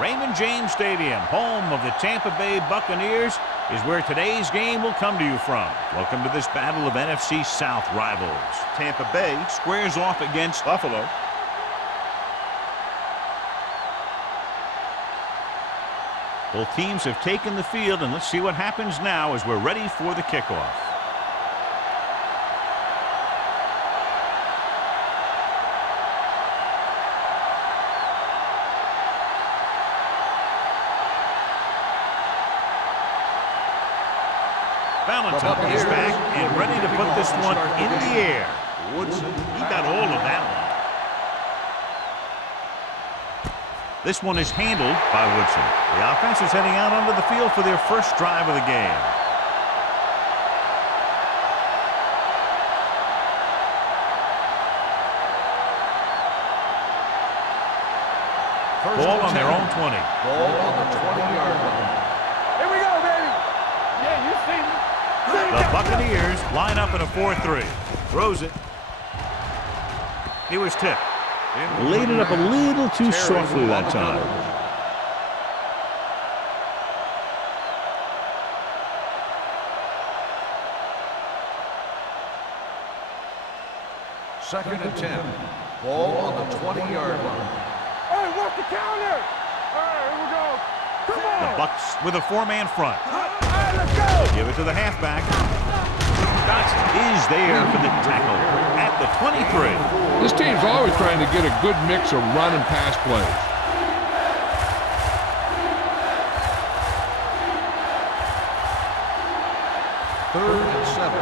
Raymond James Stadium, home of the Tampa Bay Buccaneers, is where today's game will come to you from. Welcome to this battle of NFC South rivals. Tampa Bay squares off against Buffalo. Both teams have taken the field, and let's see what happens now as we're ready for the kickoff. Valentine is back and ready to put this one in the air. Woodson, he got all of that one. This one is handled by Woodson. The offense is heading out onto the field for their first drive of the game. Ball on their own 20. Ball on the 20-yard line. Here we go, baby. Yeah, you see me. The Buccaneers line up in a 4-3. Throws it. He was tipped. Laid it up a little too softly that time. Second and 10. Ball on the 20-yard line. Hey, what's the counter? All right, here we go. Come on. The Bucs with a four-man front. All right, let's go. Give it to the halfback. Johnson is there for the tackle at the 23. This team's always trying to get a good mix of run and pass plays. Third and 7.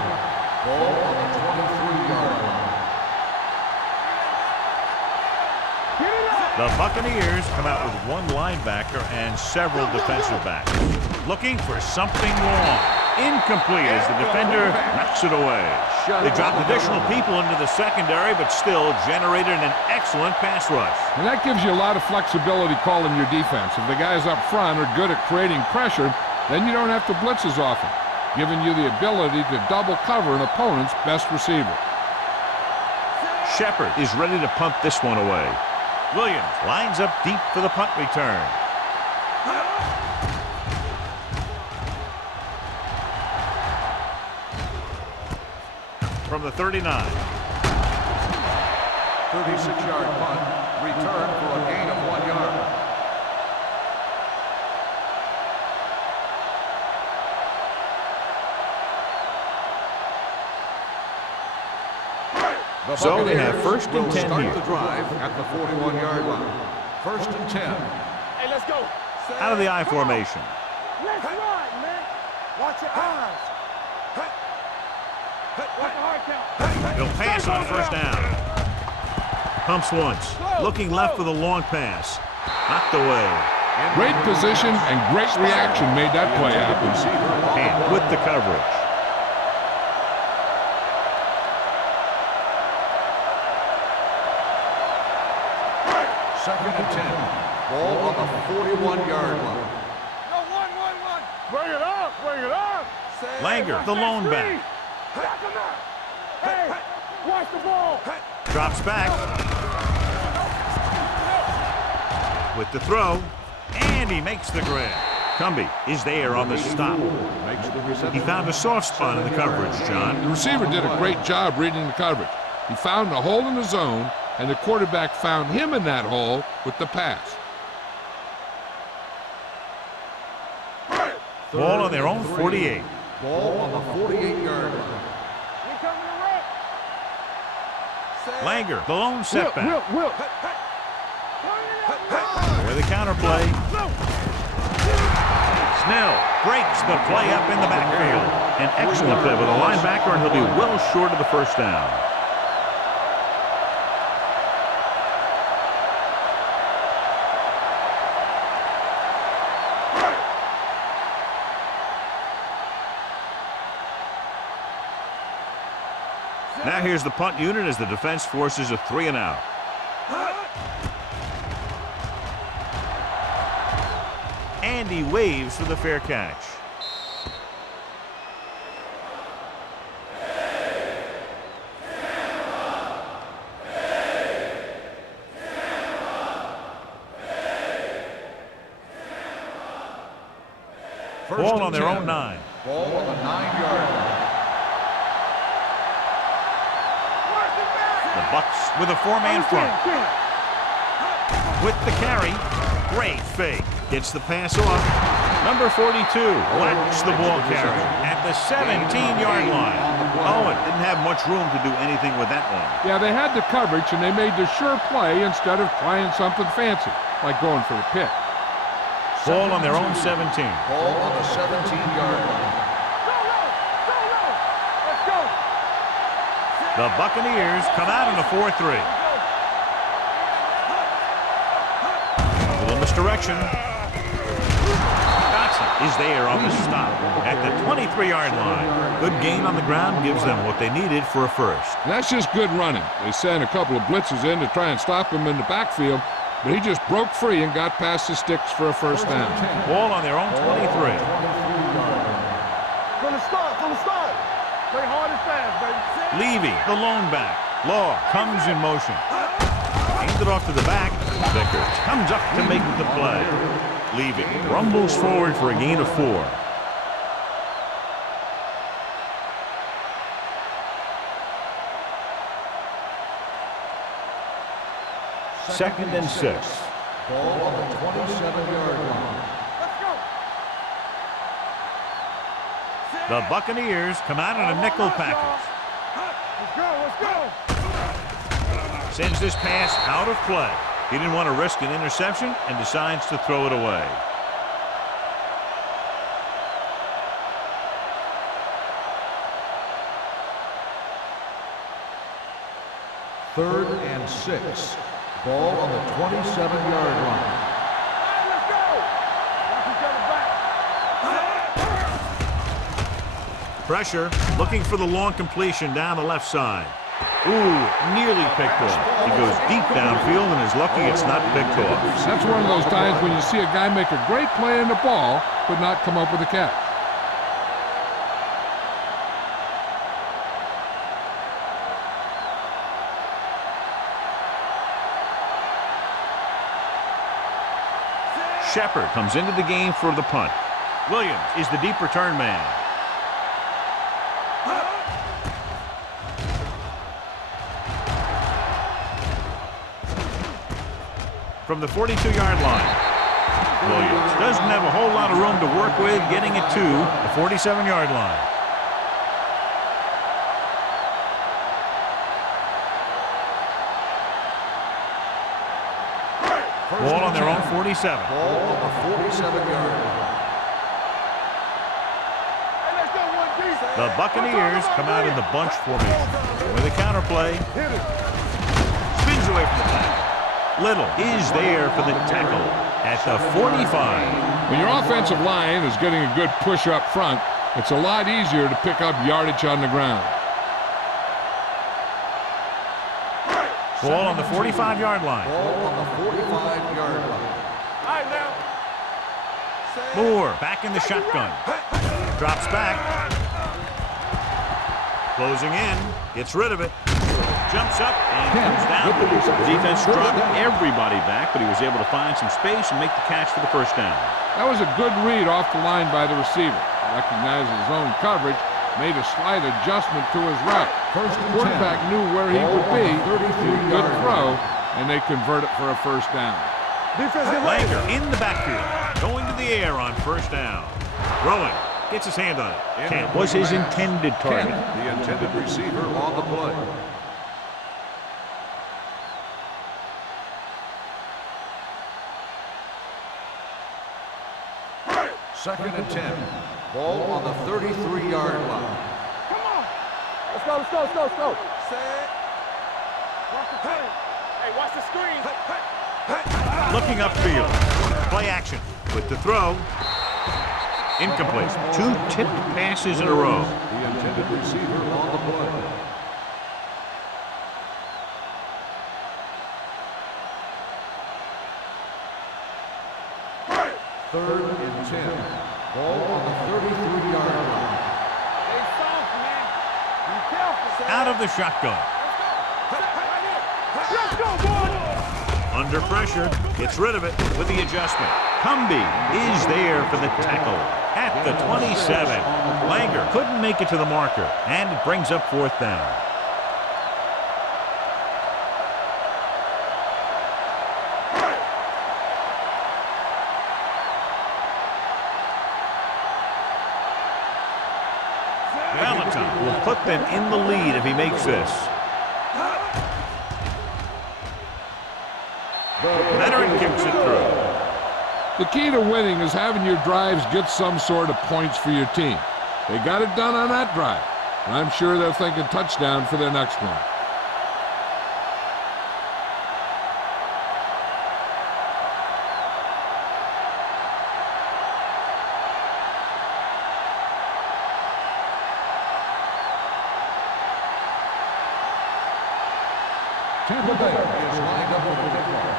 Ball on the 23-yard line. The Buccaneers come out with one linebacker and several defensive backs. Looking for something wrong. Incomplete as the defender knocks it away. They dropped additional people into the secondary, but still generated an excellent pass rush. And that gives you a lot of flexibility calling your defense. If the guys up front are good at creating pressure, then you don't have to blitz as often, giving you the ability to double cover an opponent's best receiver. Shepard is ready to punt this one away. Williams lines up deep for the punt return. From the 39. 36-yard punt. Return for a gain of 1 yard. So they have first and 10 start here. the drive at the 41-yard line. First and 10. Hey, let's go. Out of the I formation. Let's run, man. Watch your eyes. Watch the hard count. He'll pass on first down. Pumps once. Looking left for the long pass. Knocked away. Great position and great reaction made that play happen. And with the coverage. Second and 10. Ball on the 41-yard line. No, one. Bring it up. Langer, the lone back. Back him up. Hey, watch the ball. Drops back. With the throw. And he makes the grab. Cumbie is there on the stop. He found a soft spot in the coverage, John. The receiver did a great job reading the coverage. He found a hole in the zone, and the quarterback found him in that hole with the pass. Ball on their own 48. Ball on the 48-yard line. We coming to rip. Langer, the lone setback. Will. Where the counterplay. Snell breaks the play up in the backfield. An excellent play with a linebacker, and he'll be well short of the first down. Now here's the punt unit as the defense forces a 3-and-out. And he waves for the fair catch. Ball on their own 9. Ball on the 9-yard line. The Bucks with a 4-man front. With the carry. Great fake. Gets the pass off. Number 42 whacks the ball carrier at the 17-yard line. Owen didn't have much room to do anything with that one. Yeah, they had the coverage, and they made the sure play instead of trying something fancy, like going for a pick. Ball on their own 17. Ball on the 17-yard line. Let's go. The Buccaneers come out in a 4-3. Little misdirection. Is there on the stop at the 23-yard line. Good gain on the ground gives them what they needed for a first. And that's just good running. They sent a couple of blitzes in to try and stop him in the backfield, but he just broke free and got past the sticks for a first down. Ball on their own 23. From the start. Play hard and fast, baby. Levy, the lone back. Law comes in motion. Hands it off to the back. Vickers comes up to make the play. Levy rumbles forward for a gain of 4. Second and 6. Ball on the 27-yard line. Let's go. The Buccaneers come out in a nickel package. Let's go. Sends this pass out of play. He didn't want to risk an interception and decides to throw it away. Third and 6. Ball on the 27-yard line. Let's go. Watch each other back. Pressure, looking for the long completion down the left side. Ooh, nearly picked off. He goes deep downfield and is lucky it's not picked off. That's one of those times when you see a guy make a great play in the ball, but not come up with a catch. Shepard comes into the game for the punt. Williams is the deep return man. From the 42-yard line. Williams doesn't have a whole lot of room to work with, getting it to the 47-yard line. Ball on their own 47. Ball on the 47-yard line. Hey, let's go, 1D. The Buccaneers come out in the bunch formation. With a counterplay. Hit it. Spins away from the tackle. Little is there for the tackle at the 45. When your offensive line is getting a good push up front, it's a lot easier to pick up yardage on the ground. Ball on the 45-yard line. Ball on the 45-yard line. All right, now. Moore back in the shotgun. Drops back. Closing in. Gets rid of it. Jumps up and comes down. The defense dropped everybody back, but he was able to find some space and make the catch for the first down. That was a good read off the line by the receiver. Recognized his own coverage, made a slight adjustment to his route. First and 10. Quarterback knew where he would be. 33-yard Good throw, and they convert it for a first down. Defense get Langer in the backfield, going to the air on first down. Throwing, gets his hand on it. Kent was his intended target. The intended receiver on the play. Second and 10. Ball on the 33-yard line. Come on. Let's go. Set. Watch the play. Hey, watch the screen. Looking upfield. Play action with the throw. Incomplete. 2 tipped passes in a row. The intended receiver on the play. Third and 10. Ball on the 33-yard line. Hey, soft, man. Be careful. Out of the shotgun. Let's go, boy. Under pressure. Gets rid of it with the adjustment. Cumby is there for the tackle at at the 27. Langer couldn't make it to the marker, and it brings up 4th down. Valentine will put them in the lead if he makes this. Veteran kicks it through. The key to winning is having your drives get some sort of points for your team. They got it done on that drive, and I'm sure they're thinking touchdown for their next one. Tampa Bay is lined up with a kickoff.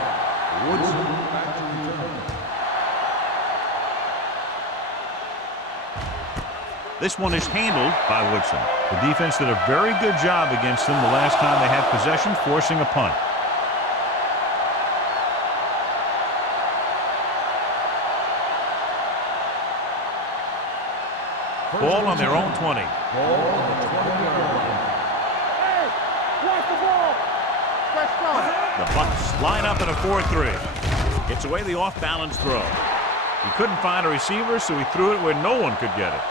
Woodson back to return. This one is handled by Woodson. The defense did a very good job against them the last time they had possession, forcing a punt. Ball on their own 20. Ball on the 20-yard line. Hey, watch the ball. Let's go. The Bucs line up in a 4-3. Gets away the off-balance throw. He couldn't find a receiver, so he threw it where no one could get it.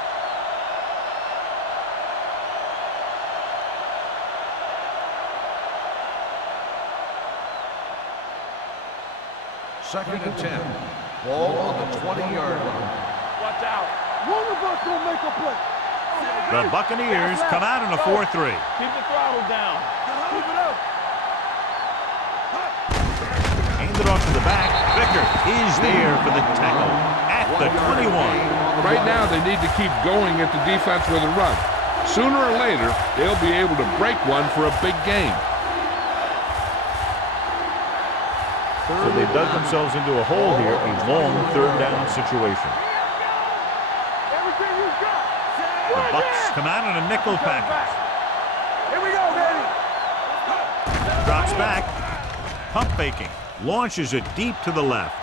Second and 10. Ball on the 20-yard line. Watch out. One of us gonna make a play. The Buccaneers come out in a 4-3. Keep the throttle down. Keep it up. Handed off to the back. Vicker is there for the tackle at the 21. Right now, they need to keep going at the defense with a run. Sooner or later, they'll be able to break one for a big game. So they've dug themselves into a hole here, a long 3rd down situation. Everything you got. The Bucs come out in a nickel package. Here we go, baby. Drops back. Pump faking. Launches it deep to the left.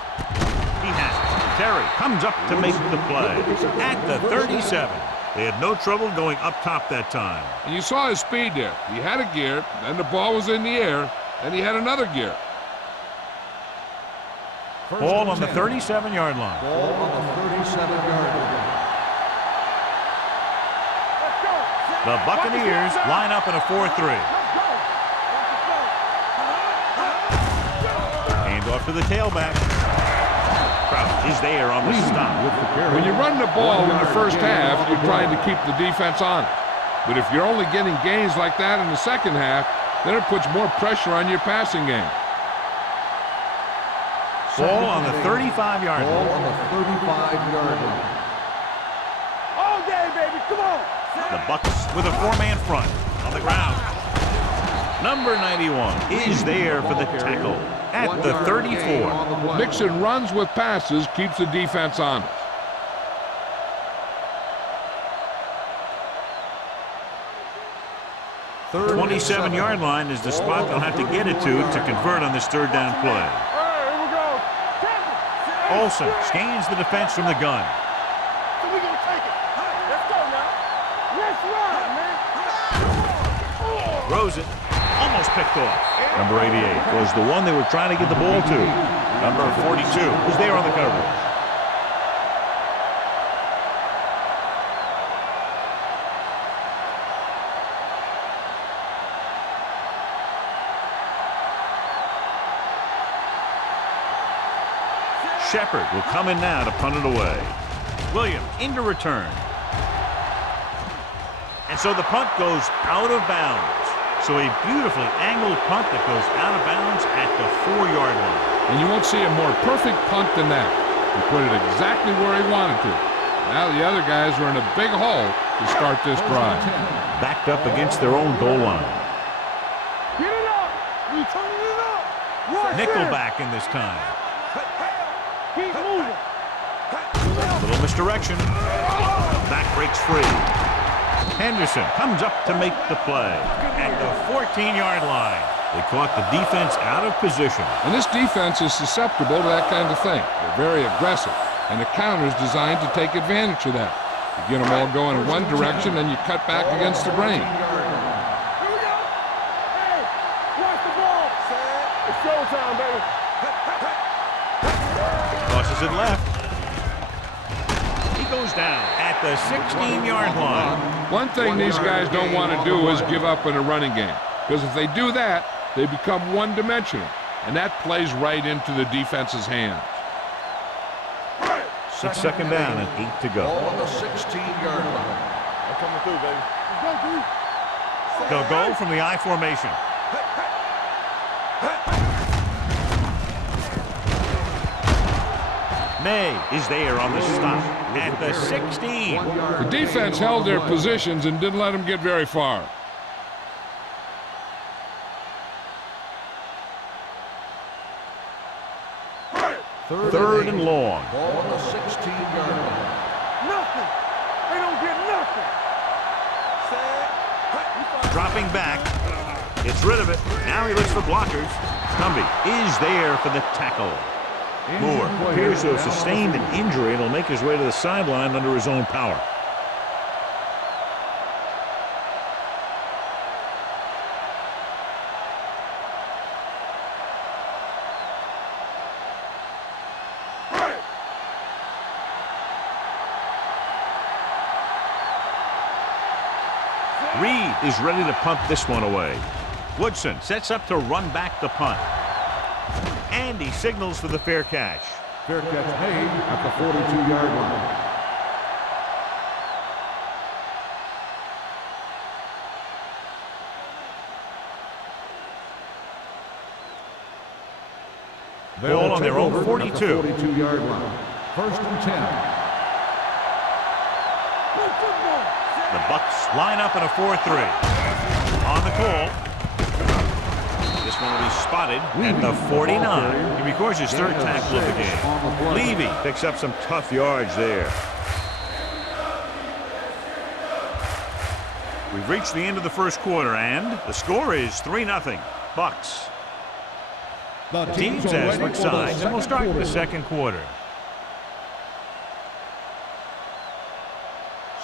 He has it. Terry comes up to make the play at the 37. They had no trouble going up top that time. And you saw his speed there. He had a gear, then the ball was in the air, and he had another gear. Ball on the 37-yard line. Ball on the 37-yard line. Let's go. The Buccaneers line up in a 4-3. Let's go. Hand off to the tailback. Crouch is there on the stop. With the carry. When you run the ball in the first half, you're trying to keep the defense on it. But if you're only getting gains like that in the second half, then it puts more pressure on your passing game. Ball on the 35-yard Ball line. on the 35-yard line. All day, baby. Come on. The Bucs with a 4-man front on the ground. Number 91 is there for the tackle at the 34. Mixing runs with passes keeps the defense honest. The 27-yard line is the spot they'll have to get it to convert on this 3rd down play. All right, here we go. Tackle. Olsen scans the defense from the gun. So we gonna take it. Let's go now. Let's ride, man. Throws it. Almost picked off. Number 88 was the one they were trying to get the ball to. Number 42 was there on the coverage. Shepard will come in now to punt it away. Williams into return. And so the punt goes out of bounds. So a beautifully angled punt that goes out of bounds at the 4-yard line. And you won't see a more perfect punt than that. He put it exactly where he wanted to. Now the other guys are in a big hole to start this drive. Backed up against their own goal line. Get it up. We turning it up. Right Nickelback in this time. Keep moving. Little misdirection. Back breaks free. Henderson comes up to make the play at the 14-yard line. They caught the defense out of position. And this defense is susceptible to that kind of thing. They're very aggressive. and the counter is designed to take advantage of that. You get them all going in one direction, then you cut back against the grain. Here we go. Hey, watch the ball. It's showtime, baby. Tosses it left. He goes down at the 16-yard line. One thing these guys don't want to do is give up in a running game, because if they do that, they become one-dimensional, and that plays right into the defense's hands. It's second down and 8 to go. Ball on the 16-yard line. I'm coming through, baby. Let's go, dude. They'll go from the I formation. May is there on the stop at the 16. The defense held their positions and didn't let them get very far. Third and long. Ball on the 16-yard line. Nothing. They don't get nothing. Dropping back. Gets rid of it. Now he looks for blockers. Cumby is there for the tackle. Moore appears to have sustained an injury and will make his way to the sideline under his own power. Reed is ready to punt this one away. Woodson sets up to run back the punt. And he signals for the fair catch. Fair catch made at the 42-yard line. Ball on their own 42. 42-yard line. First and 10. The Bucks line up in a 4-3. On the call. This one will be spotted at the 49. He records his third tackle of the game. Levy picks up some tough yards there. We've reached the end of the first quarter, and the score is 3-0. Bucks. Teams as switch sides, and we'll start the second quarter.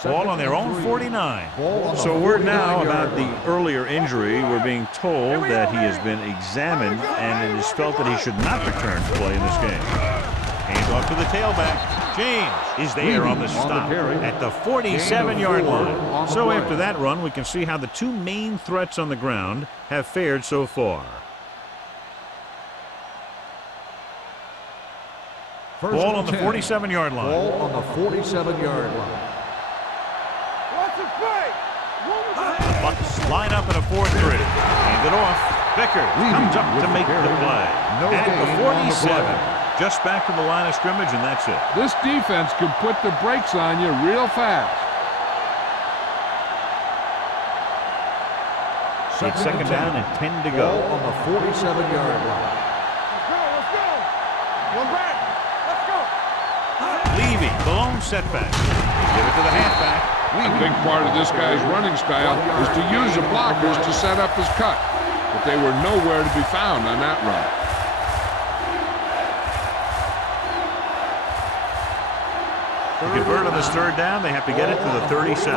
Ball on their own 49. So word now about the earlier injury. We're being told that he has been examined and it is felt that he should not return to play in this game. Hands off to the tailback. James is there on the stop at the 47-yard line. So after that run, we can see how the two main threats on the ground have fared so far. Ball on the 47-yard line. Ball on the 47-yard line. The Bucks line up in a 4-3. Hand it off. Vickers comes up to make the play. At the 47. Just back to the line of scrimmage, and that's it. This defense can put the brakes on you real fast. It's second down and 10 to go. Ball on the 47-yard line. Let's go. One back. Let's go. Levy, the lone setback. Give it to the halfback. A big part of this guy's running style is to use the blockers to set up his cut, but they were nowhere to be found on that run. To convert on this third down, they have to get it to the 37.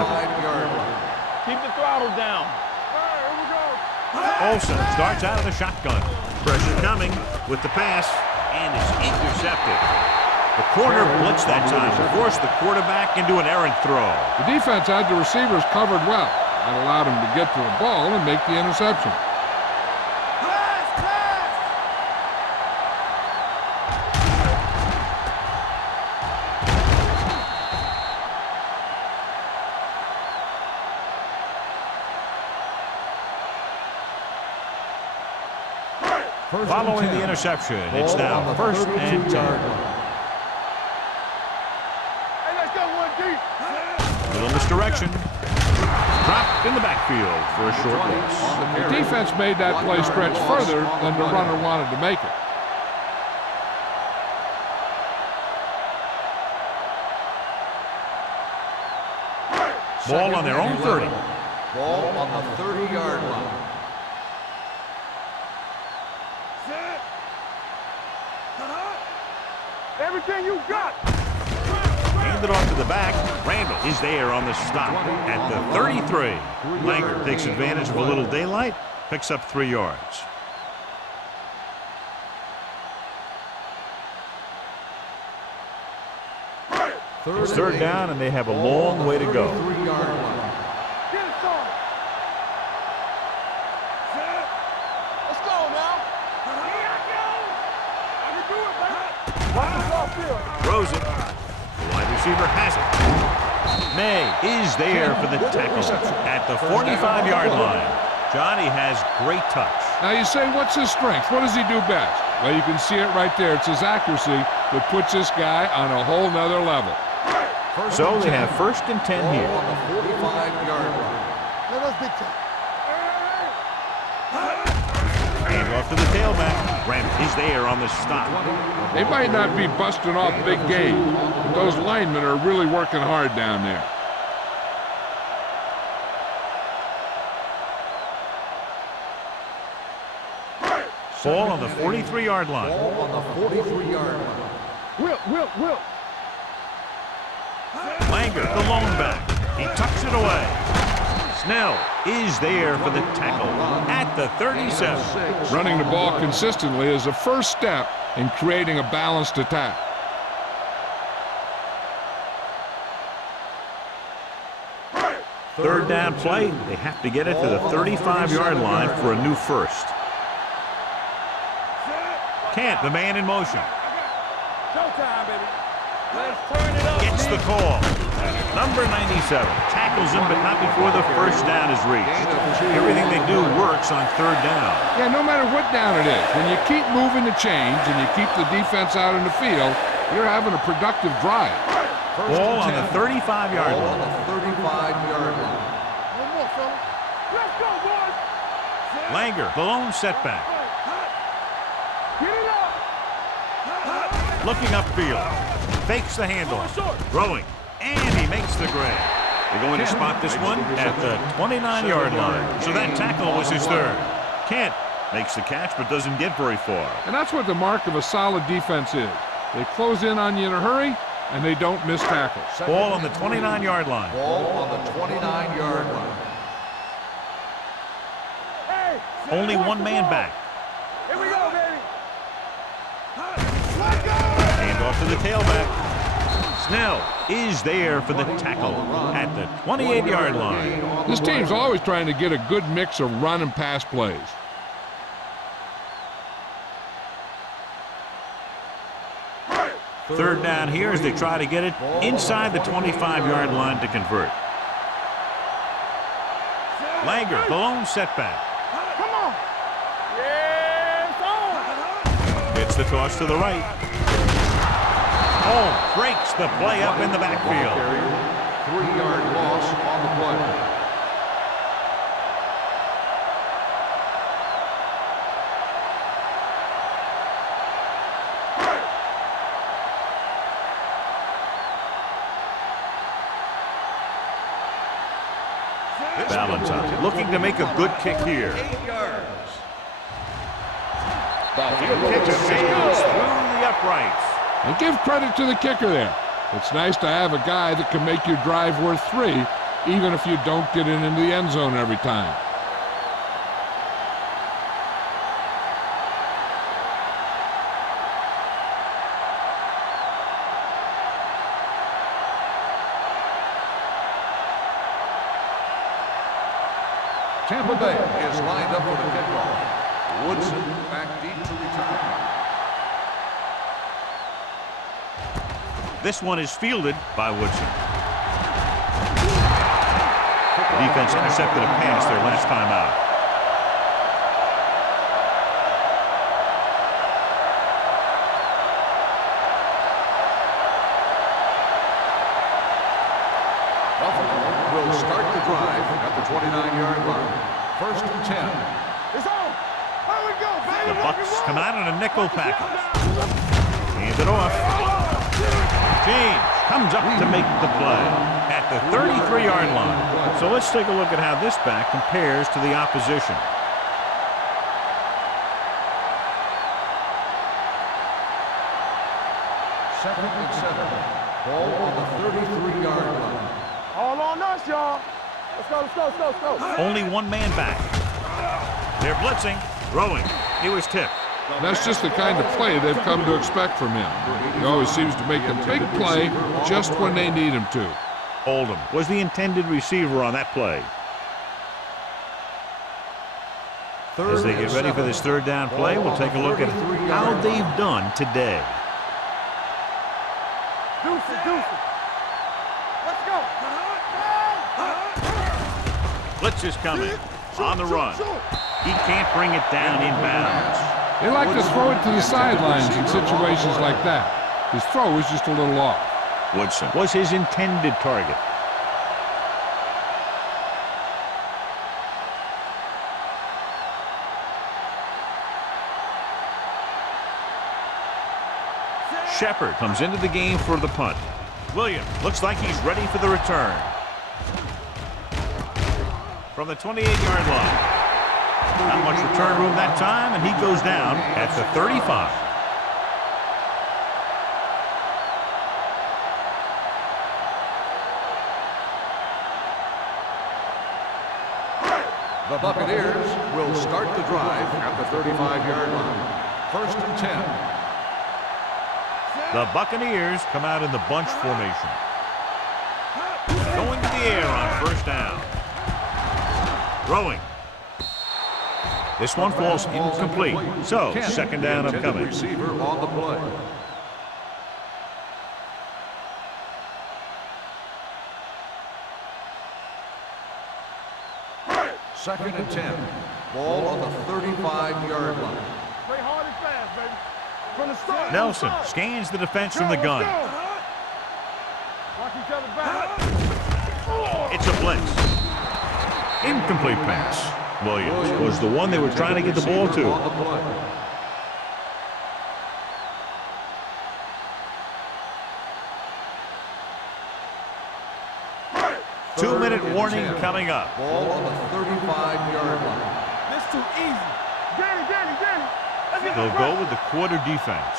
Keep the throttle down. All right, here we go. Olsen starts out of the shotgun. Pressure coming with the pass, and is intercepted. The corner blitzed that time to force the quarterback into an errant throw. The defense had the receivers covered well. That allowed him to get to the ball and make the interception. Following the interception, it's now first and 10. Little misdirection. Dropped in the backfield for a short loss. The defense made that play stretch further than the runner wanted to make it. Ball on their own 30. Ball on the 30-yard line. Everything you got. hand it off to the back. Randall is there on the stop at the 33. Langer takes advantage of a little daylight, picks up 3 yards. It's third down, and they have a long way to go. Throws it. The wide receiver has it. May is there for the tackle at the 45-yard line. Johnny has great touch. Now you say, what's his strength? What does he do best? Well, you can see it right there. It's his accuracy that puts this guy on a whole nother level. So they have 1st and 10 here. On the 45-yard line. Hand off to the tailback. Grant is there on the stop. They might not be busting off big game, but those linemen are really working hard down there. Ball on the 43-yard line. Ball on the 43-yard line. Will. Langer, the lone back. He tucks it away. Snell is there for the tackle at the 37. Running the ball consistently is the first step in creating a balanced attack. Third down play. They have to get it to the 35-yard line for a new first. Kent, the man in motion. Showtime, baby. Let's turn it up. Gets the call. Number 97 tackles him, but not before the first down is reached. Everything they do works on third down. Yeah, no matter what down it is, when you keep moving the chains and you keep the defense out in the field, you're having a productive drive. Ball on the 35-yard Ball on line. the 35-yard line. One more, fella. Let's go, boys. Langer, the lone setback. Get it up. Looking upfield. Fakes the handoff. Throwing. And he makes the grab. They're going to spot this one at the 29-yard line. So that tackle was his third. Kent makes the catch but doesn't get very far. And that's what the mark of a solid defense is. They close in on you in a hurry, and they don't miss tackles. Ball on the 29-yard line. Ball on the 29-yard line. Hey. Only one man back. Here we go, baby. Hand off to the tailback. Snell is there for the tackle at the 28-yard line. This team's always trying to get a good mix of run and pass plays. Third down here as they try to get it inside the 25-yard line to convert. Langer, the lone setback. Come on. Yeah, it's on. Gets the toss to the right. Oh, breaks the play up in the backfield. 3-yard loss on the play. Valentine looking to make a good kick here. 8 yards. The field kick sails through the uprights. And give credit to the kicker there. It's nice to have a guy that can make your drive worth 3, even if you don't get it into the end zone every time. Tampa Bay is lined up for the kickoff. Woodson back deep to return. This one is fielded by Woodson. The defense intercepted a pass their last time out. Buffalo will start the drive at the 29-yard line. 1st and 10. It's on. Here we go, baby. The Bucks come out in a nickel package. Hand it off. James comes up to make the play at the 33-yard line. So let's take a look at how this back compares to the opposition. Second and 7. Ball on the 33-yard line. All on us, y'all. Let's go, let's go, let's go, let's go. Only one man back. They're blitzing. Throwing. He was tipped. That's just the kind of play they've come to expect from him. He always seems to make a big play just when they need him to. Oldham was the intended receiver on that play. As they get ready for this third down play, we'll take a look at how they've done today. Deuce it, deuce it. Let's go. Blitz is coming. On the run. He can't bring it down inbounds. They like to throw it to the sidelines in situations like that. His throw is just a little off. Woodson was his intended target. Shepard comes into the game for the punt. Williams looks like he's ready for the return. From the 28-yard line. Not much return room that time, and he goes down at the 35. The Buccaneers will start the drive at the 35-yard line. 1st and 10. The Buccaneers come out in the bunch formation. Going to the air on first down. Throwing. This one falls incomplete. So, second down upcoming. Receiver on the play. Second and 10. Ball on the 35-yard line. Play hard and fast, baby. From the start. Nelson scans the defense from the gun. Watch each other back. It's a blitz. Incomplete pass. Williams was the one they were trying to get the ball to. On the play. Two-minute warning coming up. Ball on the 35-yard line. This too easy. Danny. Let's get They'll go with the quarter defense.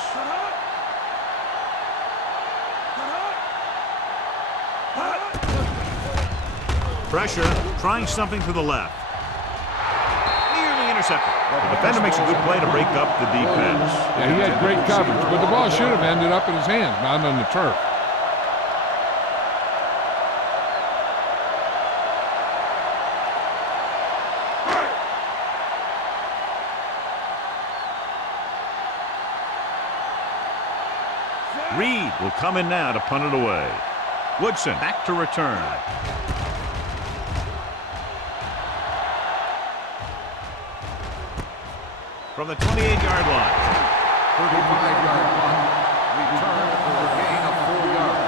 Pressure, trying something to the left. Nearly intercepted. The defender makes a good play to break up the deep pass. Yeah, he had great coverage, but the ball should have ended up in his hands, not on the turf. Reed will come in now to punt it away. Woodson back to return. From the 28-yard line. 35-yard punt. Return for a gain of 4 yards.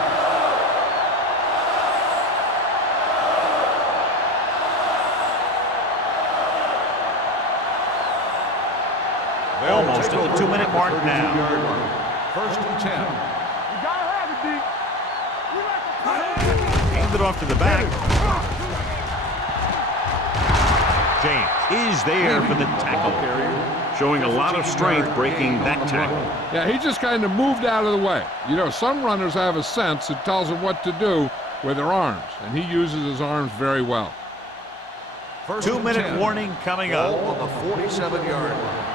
Almost at the 2-minute mark now. 1st and 10. You gotta have it, D. We like to Hand it off to the back. James is there for the tackle. Showing a lot of strength breaking that tackle. Yeah, he just kind of moved out of the way. You know, some runners have a sense that tells them what to do with their arms, and he uses his arms very well. 2-minute warning coming up. Ball on the 47-yard line.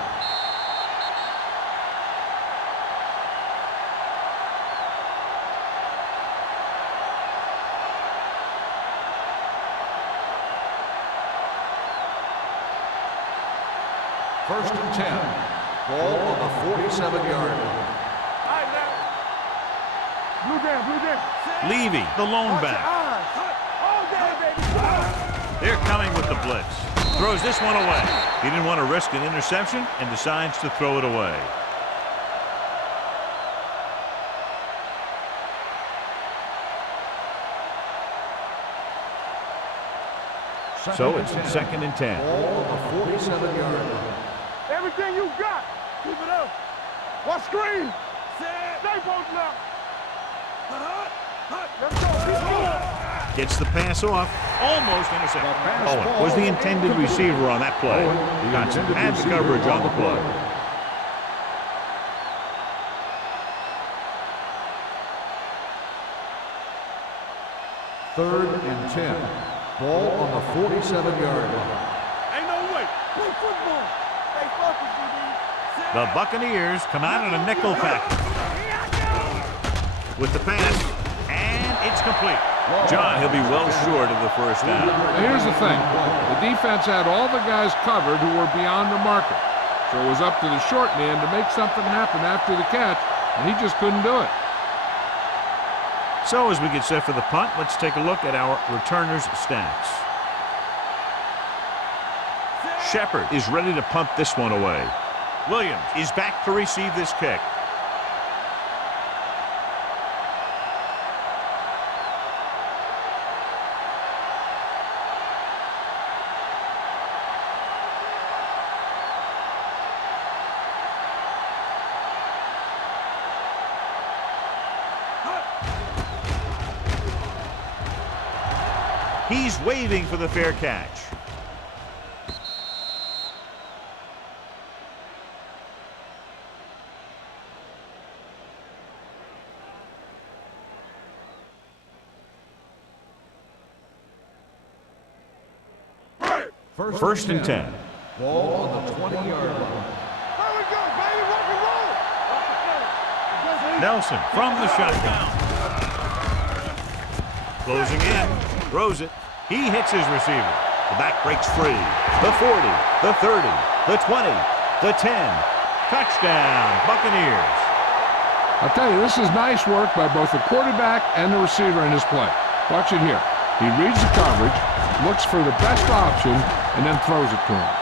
First and 10. Ball on the 47-yard line. All right, now. Blue down. Levy, the lone back. All day, baby. They're coming with the blitz. Throws this one away. He didn't want to risk an interception and decides to throw it away. So it's 2nd and 10. Ball on the 47-yard line. Everything you got. Keep it up. Watch screen. Stay posted up. Let's go. Keep going. Gets the pass off. Almost intercepted. Owen was the intended receiver on that play. Johnson had the coverage on the play. 3rd and 10. Ball on the 47-yard line. Ain't no way. Play football. Stay focused, DB. The Buccaneers come out in a nickel package. With the pass, and it's complete. John, he'll be well short of the first down. Now here's the thing. The defense had all the guys covered who were beyond the marker. So it was up to the short man to make something happen after the catch, and he just couldn't do it. So as we get set for the punt, let's take a look at our returners' stats. Shepard is ready to punt this one away. Williams is back to receive this kick. He's waving for the fair catch. First and 10. Ball on the 20-yard line. There we go, baby. Rock and roll. Nelson from the shotgun. Closing in. Throws it. He hits his receiver. The back breaks free. The 40, the 30, the 20, the 10. Touchdown, Buccaneers. I'll tell you, this is nice work by both the quarterback and the receiver in this play. Watch it here. He reads the coverage, looks for the best option, and then throws it to him.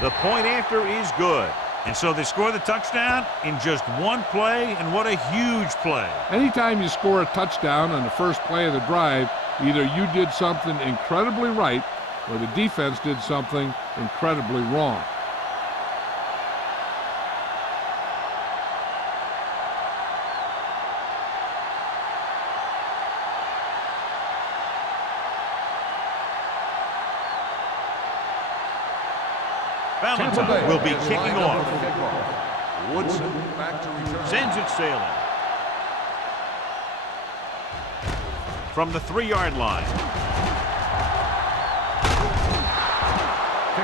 The point after is good. And so they score the touchdown in just one play, and what a huge play. Anytime you score a touchdown on the first play of the drive, either you did something incredibly right or the defense did something incredibly wrong. Valentine will be kicking off. Woodson back to return. Sends it sailing. From the 3-yard line.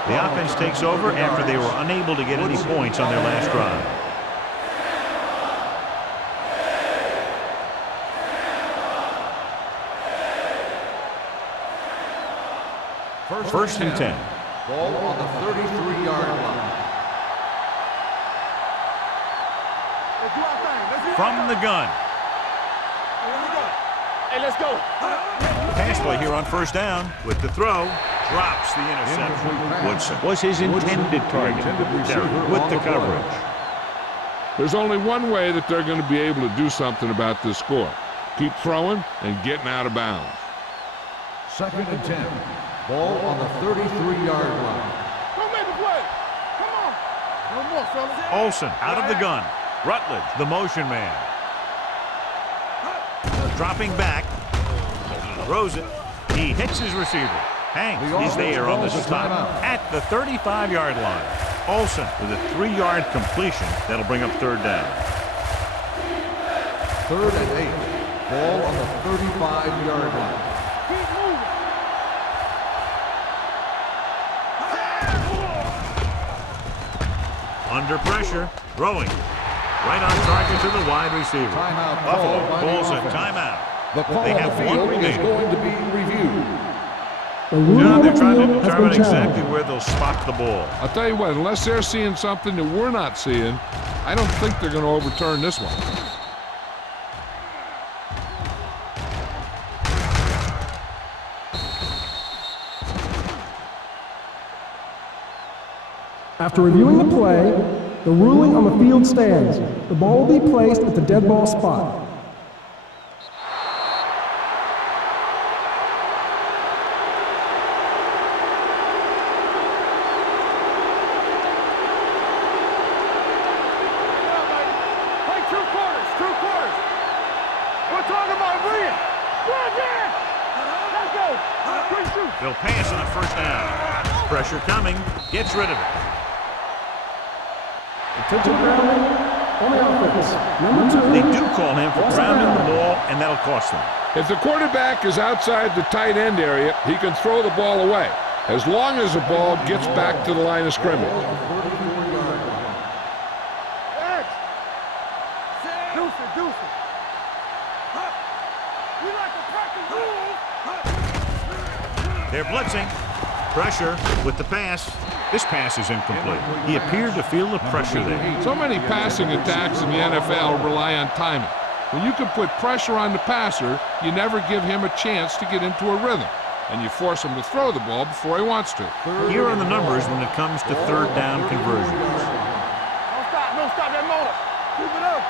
The offense takes over after they were unable to get any points on their last drive. First and 10. Ball on the 33-yard line. Let's do our thing. Let's do From the gun. Hey, let's go. Pass play here on first down with the throw. Drops the interception. Woodson was his intended target. Derrick with the coverage. There's only one way that they're going to be able to do something about this score. Keep throwing and getting out of bounds. 2nd and 10. Ball on the 33-yard line. Don't make the play. Come on. No more, fellas. Olsen out of the gun. Rutledge, the motion man. Dropping back. Throws it. He hits his receiver. Hanks is there on the stop at the 35-yard line. Olsen with a 3-yard completion. That'll bring up third down. 3rd and 8. Ball on the 35-yard line. Keep moving. Under pressure, throwing. Right on target to the wide receiver. Timeout Buffalo called by the calls a offense. timeout. The call They on have the one field is remaining. going to be reviewed. John, they're trying to determine exactly where they'll spot the ball. I'll tell you what, unless they're seeing something that we're not seeing, I don't think they're going to overturn this one. After reviewing the play, The ruling on the field stands. The ball will be placed at the dead ball spot. They'll pass on the first down. Pressure coming. Gets rid of it. Attention grounding on the offense. Number 2. They do call him for grounding the ball, and that'll cost them. If the quarterback is outside the tight end area, he can throw the ball away, as long as the ball gets back to the line of scrimmage. They're blitzing. Pressure with the pass. This pass is incomplete. He appeared to feel the pressure there. So many passing attacks in the NFL rely on timing. When you can put pressure on the passer, you never give him a chance to get into a rhythm, and you force him to throw the ball before he wants to. Here are the numbers when it comes to third down conversions. Don't stop that motor. Keep it up.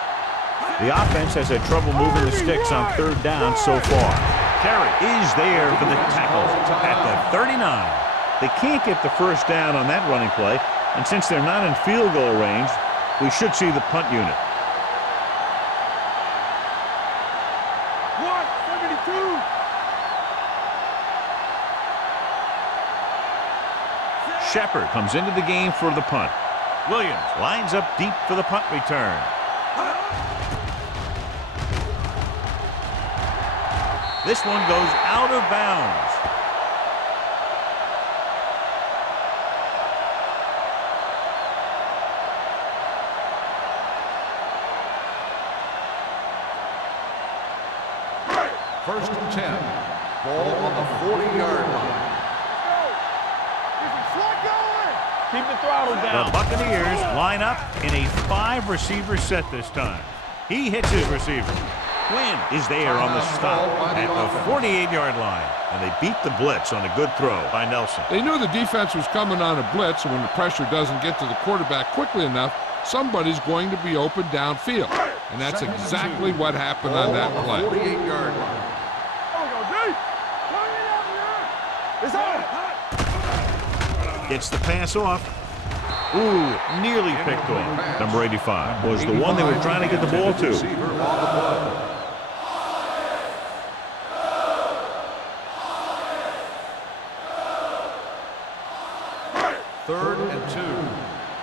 The offense has had trouble moving the sticks on third down so far. Carey is there for the tackle at the 39. They can't get the first down on that running play, and since they're not in field goal range, we should see the punt unit. 172. Shepard comes into the game for the punt. Williams lines up deep for the punt return. This one goes out of bounds. First and 10. Ball on the 40-yard line. Keep the throttle down. The Buccaneers line up in a 5-receiver set this time. He hits his receiver. Quinn is there on the stop at the 48-yard line, and they beat the blitz on a good throw by Nelson. They knew the defense was coming on a blitz, and when the pressure doesn't get to the quarterback quickly enough, somebody's going to be open downfield. And that's exactly what happened on that play. 48-yard line. Gets the pass off. Ooh, nearly picked off. Number 85 was the one they were trying to get the ball to. Third and 2.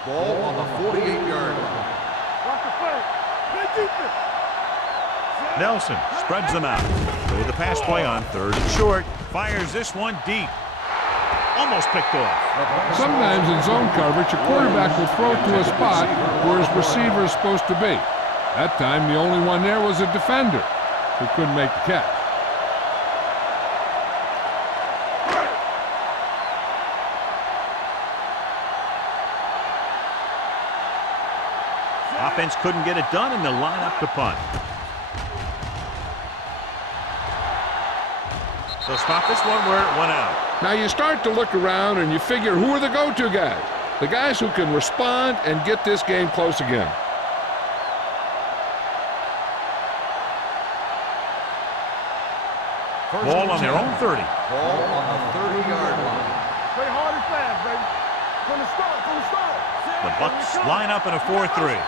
Ball on the 48-yard line. Nelson spreads them out. So with the pass play on third and short, fires this one deep. Almost picked off. Sometimes in zone coverage, a quarterback will throw to a spot where his receiver is supposed to be. That time, the only one there was a defender who couldn't make the catch. Offense couldn't get it done, and they'll line up to punt. They'll stop this one where it went out. Now you start to look around and you figure, who are the go-to guys? The guys who can respond and get this game close again. Ball on their own 30. Ball on the 30-yard line. Play hard and fast, baby. From the start, from the start. The Bucks line up in a 4-3.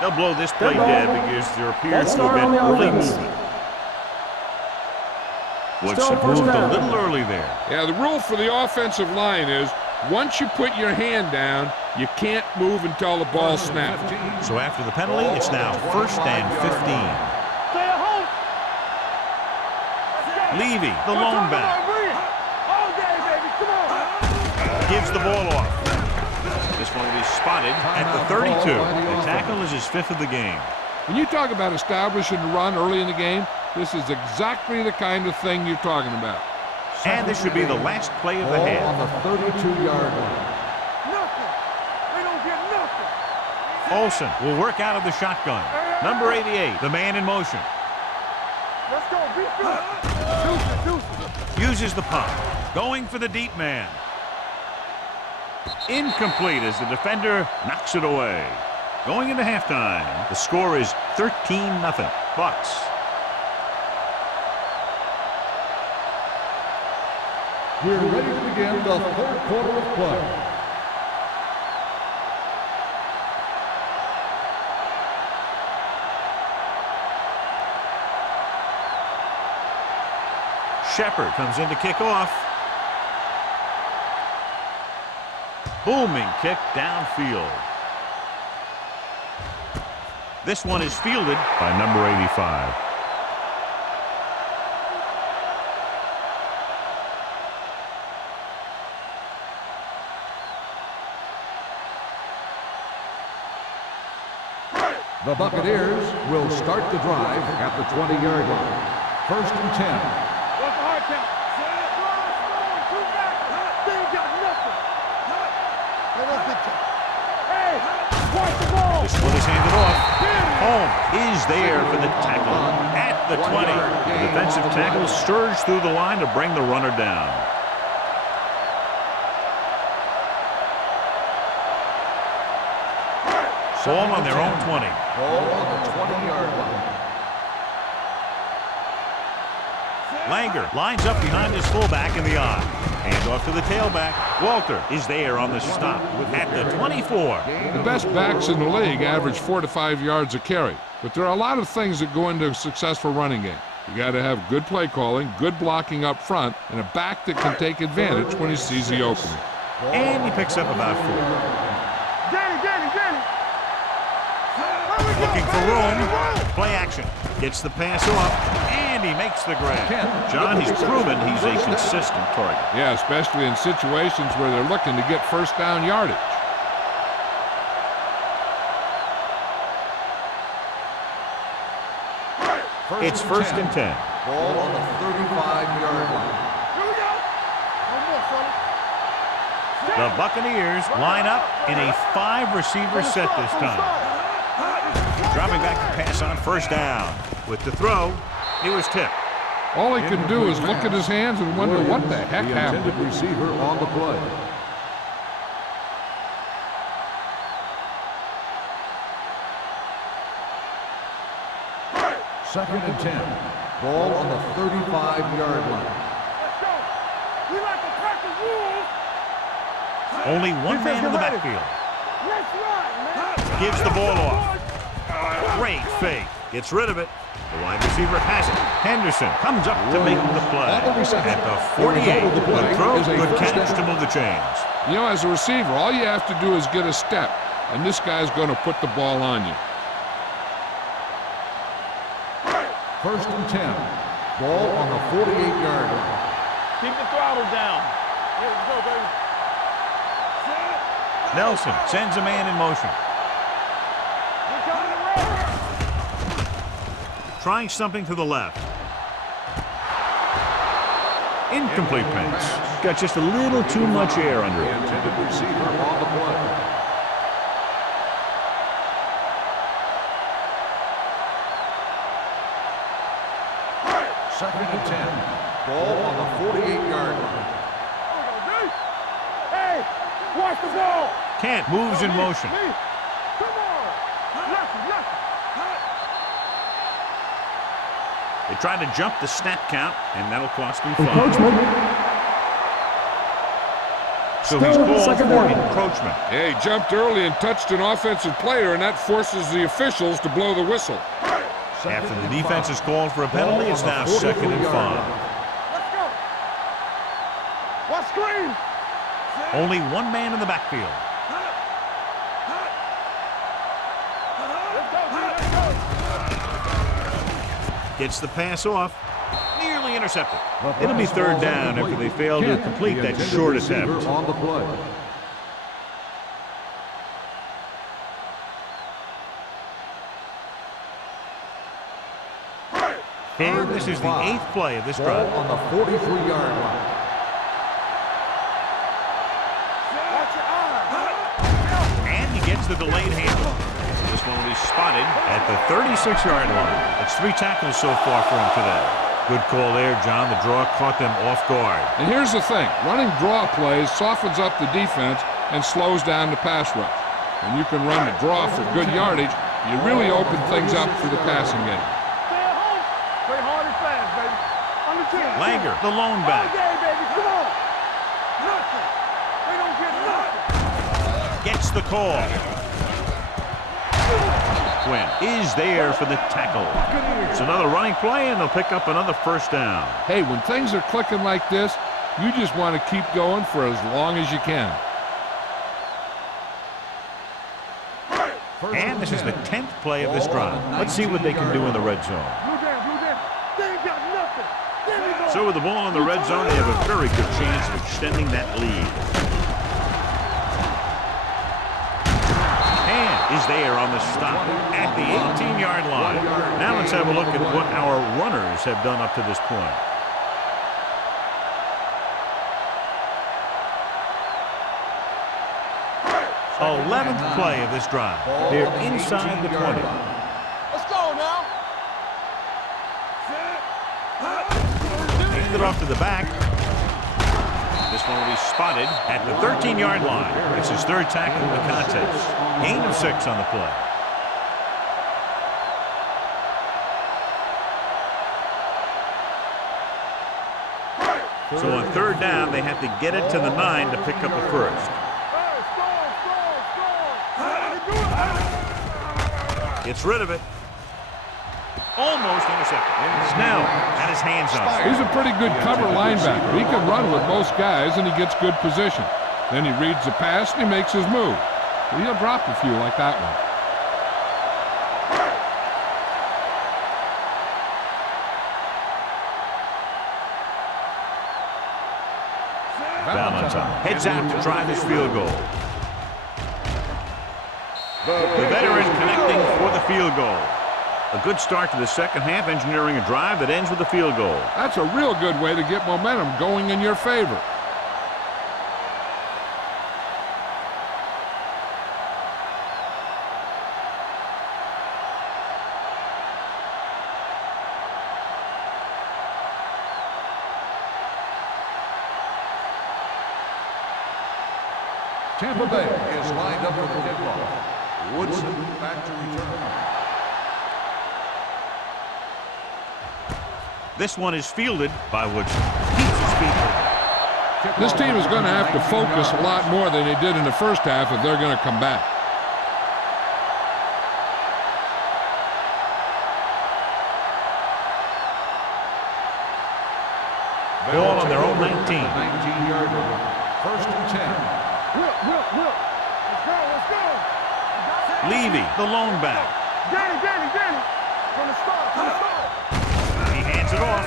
They'll blow this play dead because there appears to have been early movement. Woodson moved a little early there. Yeah, the rule for the offensive line is once you put your hand down, you can't move until the ball snaps. So after the penalty, it's now 1st and 15. Levy, the lone back, gives the ball off. This one will be spotted at the 32. The tackle is his 5th of the game. When you talk about establishing the run early in the game, this is exactly the kind of thing you're talking about. And this should be the last play of the half. On the 32-yard line. Nothing. They don't get nothing. Olsen will work out of the shotgun. Number 88, the man in motion. Let's go. Beat you. Deuces. Uses the pump. Going for the deep man. Incomplete as the defender knocks it away. Going into halftime, the score is 13-0. Bucks. We're ready to begin the third quarter of play. Shepard comes in to kick off. Booming kick downfield. This one is fielded by number 85. The Buccaneers will start the drive at the 20-yard line. 1st and 10. What's the hard count? Hey, watch the ball. This one is handed off. Home is there for the tackle at the 20. The defensive tackle surged through the line to bring the runner down. Ball on their own 20. Ball on the 20-yard line. Langer lines up behind his fullback in the I. Hand off to the tailback. Walter is there on the stop at the 24. The best backs in the league average 4 to 5 yards a carry. But there are a lot of things that go into a successful running game. You got to have good play calling, good blocking up front, and a back that can take advantage when he sees the opening. And he picks up about 4. Looking for room. Play action. Gets the pass off, and he makes the grab. John, he's proven he's a consistent target. Yeah, especially in situations where they're looking to get first down yardage. It's 1st and 10. Ball on the 35-yard line. The Buccaneers line up in a 5-receiver set this time. Dropping back to pass on 1st down. With the throw, he was tipped. All he can do is look at his hands and wonder what the heck happened. Intended receiver on the play. Second and 10. Ball on the 35-yard line. Let's go. We like to crack the rules. Only one man in the backfield. Let's run, man. Gives the ball off. Great fake. Gets rid of it. The wide receiver has it. Henderson comes up to make the play. At the 48. Good throw, good catch to move the chains. You know, as a receiver, all you have to do is get a step, and this guy's going to put the ball on you. 1st and 10. Ball on the 48-yard line. Keep the throttle down. Here we go, baby. Nelson sends a man in motion. Trying something to the left. Incomplete pass. Got just a little too much air under The it. intended receiver on the play. Second and 10. Ball on the 48-yard line. Hey, watch the ball. Kent moves in motion. Come on. Left. They tried to jump the snap count, and that'll cost him 5. Encroachment. So he's Still called second for down. encroachment. Yeah, he jumped early and touched an offensive player, and that forces the officials to blow the whistle. After the defense is called for a penalty, it's now 2nd and 5. Let's go. Watch screen. Only one man in the backfield. Gets the pass off. Nearly intercepted. It'll be 3rd down after they fail to complete that short attempt. On the play. And this is the 8th play of this Ball drive. on the 43-yard line. And he gets the delayed handoff. This one will be spotted at the 36-yard line. That's 3 tackles so far for him today. Good call there, John. The draw caught them off guard. And here's the thing. Running draw plays softens up the defense and slows down the pass rush. When you can run the draw for good yardage, you really open things up for the passing game. Stay at home. Play hard and fast, baby. On the chin. Langer, the lone back. Okay, baby. Come on. Nothing. They don't get nothing. Gets the call. Quinn is there for the tackle. It's another running play, and they'll pick up another first down. Hey, when things are clicking like this, you just want to keep going for as long as you can. And this is the 10th play of this drive. Let's see what they can do in the red zone. Blue down, blue down. They ain't got nothing. There we go. So with the ball in the red zone, they have a very good chance of extending that lead. And is there on the stop at the 18-yard line. Now let's have a look at what our runners have done up to this point. Oh, 11th play of this drive. They're inside the 20. Let's go now. Hand it off to the back. This one will be spotted at the 13-yard line. It's his third tackle in the contest. Gain of 6 on the play. So on third down, they have to get it to the 9 to pick up a first. Gets rid of it. Almost intercepted. Snell had his hands on it. He's a pretty good cover linebacker. He can run with most guys, and he gets good position. Then he reads the pass, and he makes his move. But he'll drop a few like that one. Valentine heads out to try this field goal. The veteran connecting for the field goal. A good start to the second half, engineering a drive that ends with a field goal. That's a real good way to get momentum going in your favor. Tampa Bay is lined up for the kickoff. Woodson back to return. This one is fielded by Woodson. Keeps his feet moving. This team is going to have to focus a lot more than they did in the first half if they're going to come back. Ball on their own 19. 19-yard line. First and 10. Will. Let's go. Levy, the lone back. Danny. From the start. He hands it off.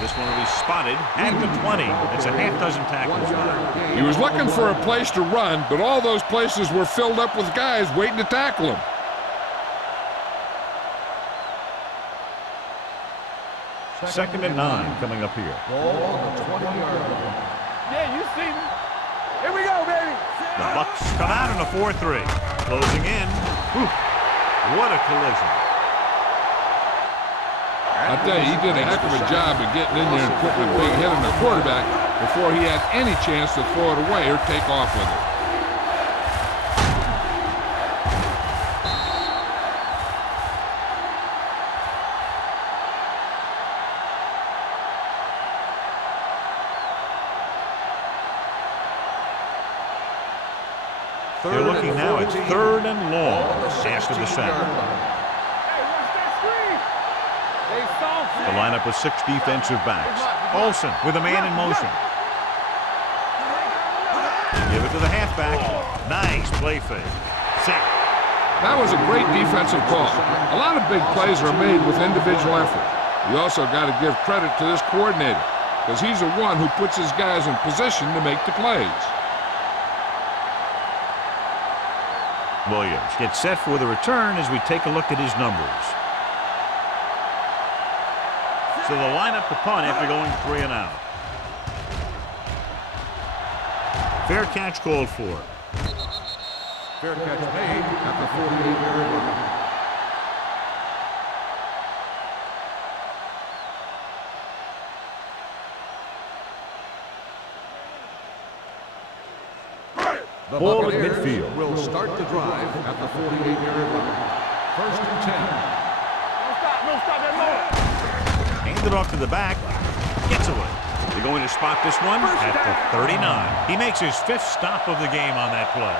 This one will be spotted at the 20. It's a half dozen tackles. He was looking for a place to run, but all those places were filled up with guys waiting to tackle him. Second and 9 coming up here. Ball on the 20-yard line. Yeah, you see me. Here we go, baby. The Bucks come out in a 4-3. Closing in. Whew. What a collision. I tell you, he did a heck of a job of getting in there and putting a big hit on the quarterback before he had any chance to throw it away or take off with it. They're looking now at 3rd and long after the sack. Hey, watch that screen. They soft. The lineup with 6 defensive backs. Olsen with a man in motion. Give it to the halfback. Nice play fake. Sack. That was a great defensive call. A lot of big plays are made with individual effort. You also got to give credit to this coordinator, because he's the one who puts his guys in position to make the plays. Williams gets set for the return as we take a look at his numbers. So the lineup to punt after going 3 and out. Fair catch called for. Fair catch made at the 48-yard line. The Ball at Buccaneers midfield. will start the drive at the 48-yard line. First and 10. No stop that ball. Hand it off to the back. Gets away. They're going to spot this one at the 39. He makes his 5th stop of the game on that play.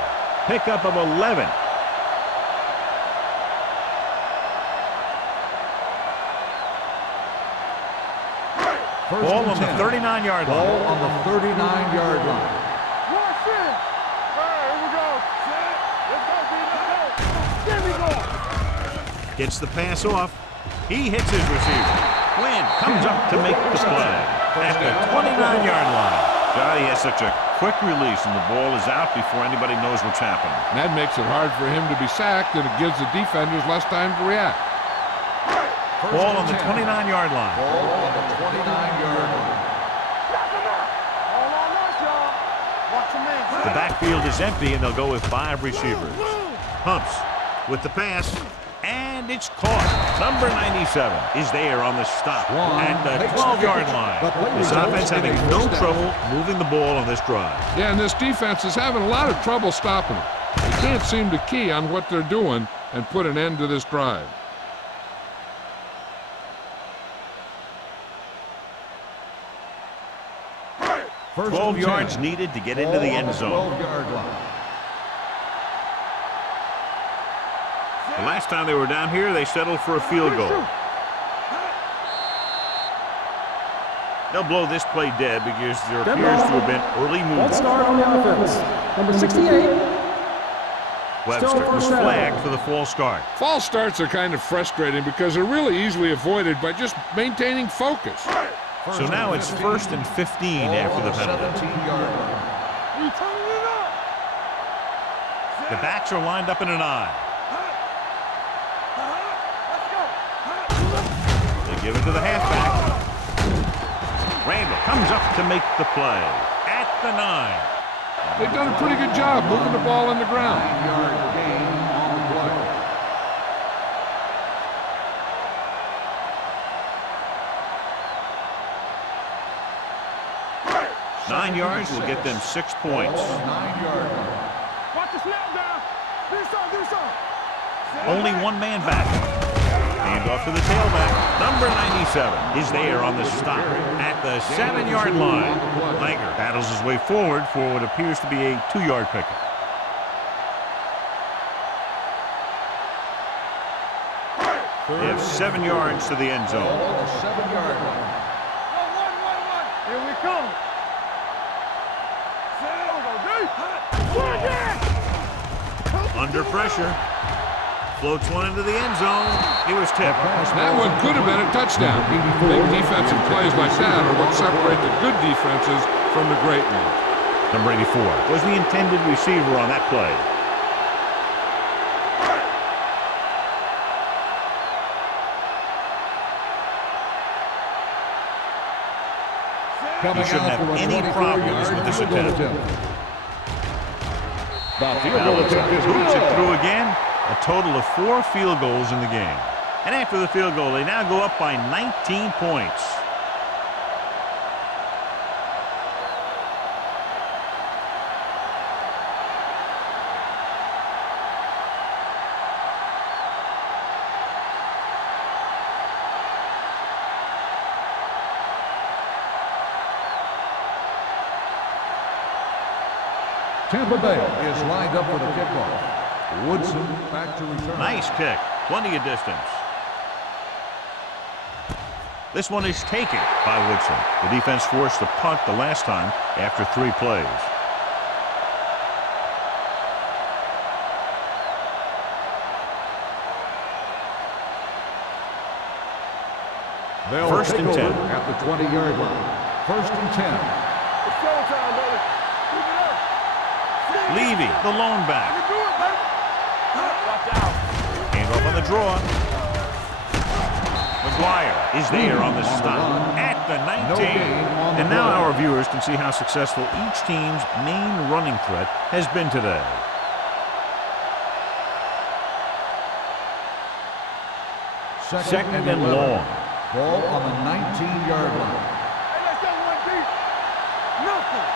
Pickup of 11. Ball on the 39-yard line. Ball on the 39-yard line. Watch it. Here we go. Let's go, D. Let's go. There we go. Gets the pass off. He hits his receiver. Quinn comes up to make the play at the 29-yard line. God, he has such a quick release, and the ball is out before anybody knows what's happening. And that makes it hard for him to be sacked, and it gives the defenders less time to react. Ball on the 29-yard line. Ball on the 29-yard line. Hold on, us, y'all. Watch your man. The backfield is empty, and they'll go with 5 receivers. Humps with the pass, and it's caught. Number 97 is there on the stop at the 12-yard line. This offense having no trouble moving the ball on this drive. Yeah, and this defense is having a lot of trouble stopping them. They can't seem to key on what they're doing and put an end to this drive. First 12 and yards 10. needed to get into the end zone. 12-yard line. The last time they were down here, they settled for a field goal. They'll blow this play dead because there appears to have been early False movement. start on the offense. Number 68. Webster was flagged for the false start. False starts are kind of frustrating because they're really easily avoided by just maintaining focus. So now it's 1st and 15 after the penalty. 17-yard line. We turning it up. The backs are lined up in an I. They give it to the halfback. Randall comes up to make the play at the 9. They've done a pretty good job moving the ball in the ground. 9-yard gain on the play. 9 yards will get them 6 points. 9-yard line. Watch the snap down. Do something. Only one man back. Hand off to the tailback. Number 97 is there on the stop at the 7-yard line. Langer battles his way forward for what appears to be a 2-yard pickup. They have 7 yards to the end zone. Ball on the 7-yard line. Here we come. Under pressure. Floats one into the end zone. He was tipped. That one could have been a touchdown. Big defensive plays like that are what separate the good defenses from the great ones. Number 84 was the intended receiver on that play. He shouldn't have any problems with this attempt. Boots it through again. A total of 4 field goals in the game. And after the field goal, they now go up by 19 points. Tampa Bay is lined up for the kickoff. Woodson back to return. Nice kick. Plenty of distance. This one is taken by Woodson. The defense forced a punt the last time after 3 plays. They'll First take and over 10. at the 20-yard line. First and 10. It's showtime, baby. Keep it up. Levy, the lone back. You do it, baby. Watch out. Hand off on the draw. McGuire is there on the stop at the 19. And now our viewers can see how successful each team's main running threat has been today. Second and long. Ball on the 19-yard line. Hey, let's go one deep. Nothing.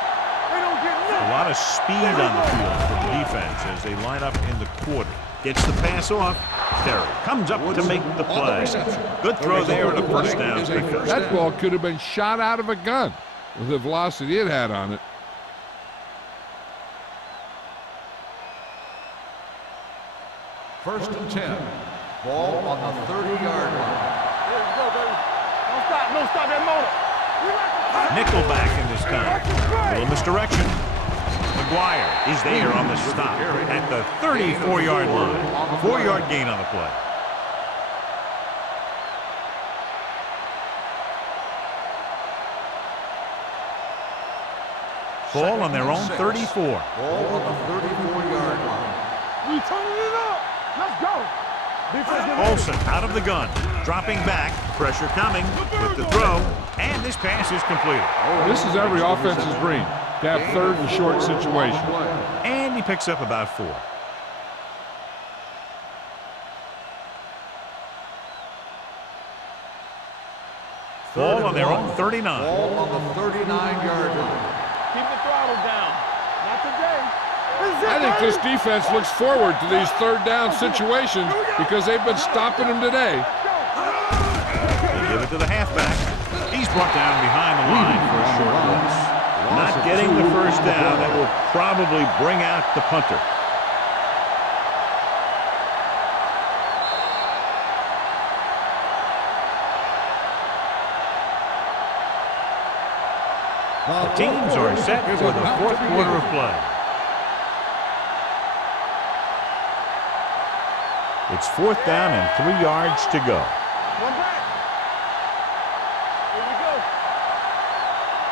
They don't get nothing. A lot lot of speed on the field for the defense as they line up in the quarter. Gets the pass off. Terry comes up to make the play. Good throw there and a first down. That ball could have been shot out of a gun with the velocity it had on it. First and 10. Ball on the 30-yard line. Here we go, baby. Don't stop that motor. Nickelback in this time. Little misdirection. McGuire is there on the stop at the 34-yard line. 4-yard gain on the play. Ball on their own 34. Ball on the 34-yard line. We turning it up. Let's go. Olsen out of the gun. Dropping back. Pressure coming with the throw. And this pass is completed. This is every offense's dream, to have third and short situation. And he picks up about 4. Ball on their own 39. Ball on the 39-yard line. Keep the throttle down. Not today. I think this defense looks forward to these third down situations because they've been stopping them today. They give it to the halfback. He's brought down behind the line for a short loss. Not getting the first down. That will probably bring out the punter. The teams are set for the fourth quarter of play. It's 4th down and 3 yards to go. One back. Here we go.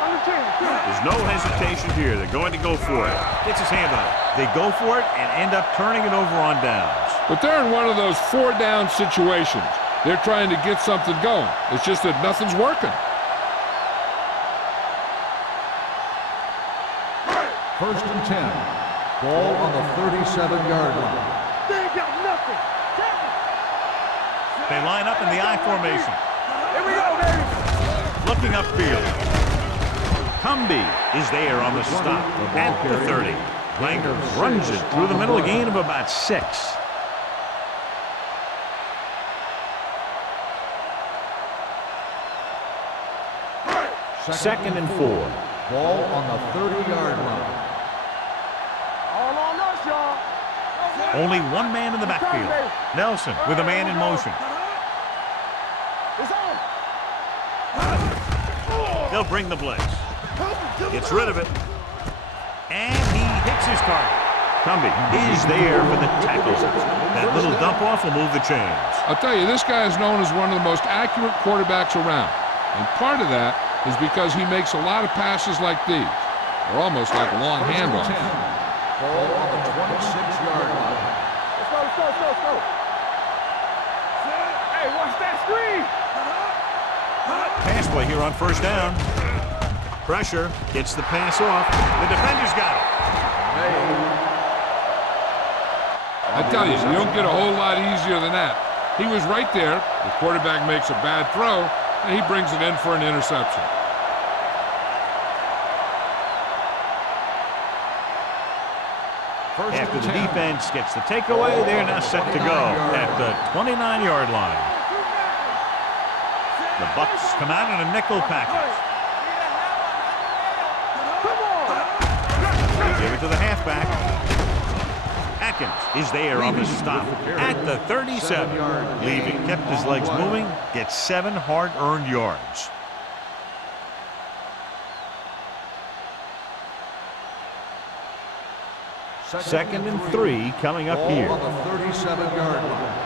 On the 10. There's no hesitation here. They're going to go for it. Gets his hand on it. They go for it and end up turning it over on downs. But they're in one of those 4-down situations. They're trying to get something going. It's just that nothing's working. First and 10. Ball on the 37-yard line. They ain't got nothing. They line up in the I formation. Here we go, baby. Looking upfield. Cumby is there on the stop at the 30. Langer runs it through the middle, a gain of about 6. Second and 4. Ball on the 30-yard line. All on us, y'all. Only one man in the backfield. Nelson with a man in motion. It's on. They'll bring the blitz. Gets rid of it. And he hits his target. Cumby is there for the tackle. That little dump off will move the chains. I'll tell you, this guy is known as one of the most accurate quarterbacks around. And part of that is because he makes a lot of passes like these. They're almost like long handoffs. Ball on the 26-yard line. Let's go. Hey, watch that screen. Pass play here on first down. Pressure gets the pass off. The defender's got it. I tell you, you don't get a whole lot easier than that. He was right there. The quarterback makes a bad throw, and he brings it in for an interception. After the defense gets the takeaway, they're now set to go at the 29-yard line. The Bucks come out in a nickel package. They give it to the halfback. Atkins is there on the stop at the 37. Leaving, kept his legs moving, gets 7 hard-earned yards. Second and 3 coming up here. Ball on the 37-yard line.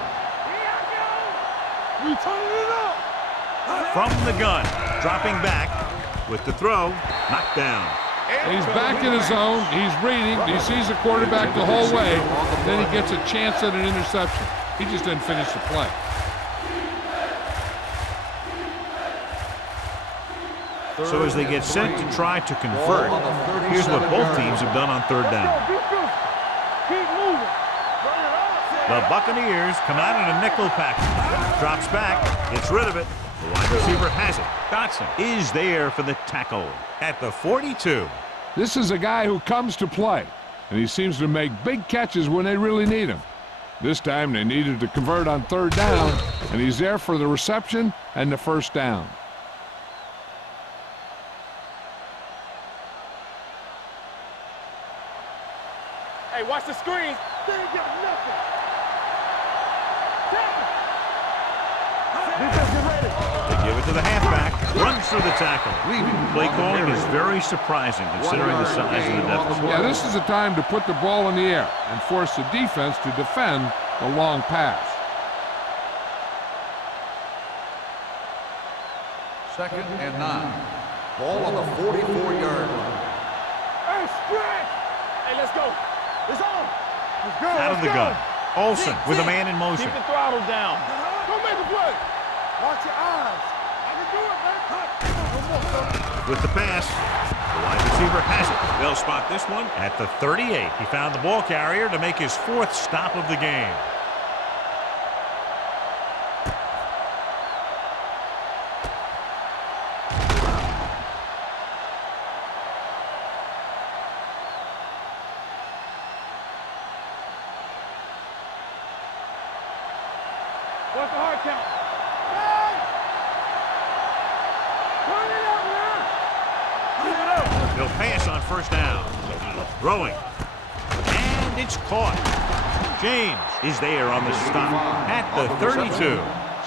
We turning it up. From the gun, dropping back with the throw, knocked down. He's back in his zone. He's reading. He sees the quarterback the whole way. Then he gets a chance at an interception. He just didn't finish the play. So as they get set to try to convert, here's what both teams have done on third down. Keep moving. The Buccaneers come out in a nickel package. Drops back, gets rid of it. The wide receiver has it. Dotson is there for the tackle at the 42. This is a guy who comes to play, and he seems to make big catches when they really need him. This time they needed to convert on 3rd down, and he's there for the reception and the 1st down. Hey, watch the screen. They ain't got nothing. Defense, get ready. They give it to the halfback. Runs through the tackle. Play calling is very surprising considering the size of the deficit. Yeah, this is the time to put the ball in the air and force the defense to defend the long pass. 2nd and 9. Ball on the 44-yard line. Hey, stretch. Hey, let's go. It's on. Let's go. Out of the gun. Olsen with a man in motion. Keep the throttle down. Go make a play. Watch your eyes. I can do it, man. With the pass, the wide receiver has it. They'll spot this one at the 38. He found the ball carrier to make his 4th stop of the game. What's the hard count? Turn it up now. Keep it up. He'll pass on 1st down. Throwing. And it's caught. James is there on the stop at the 32.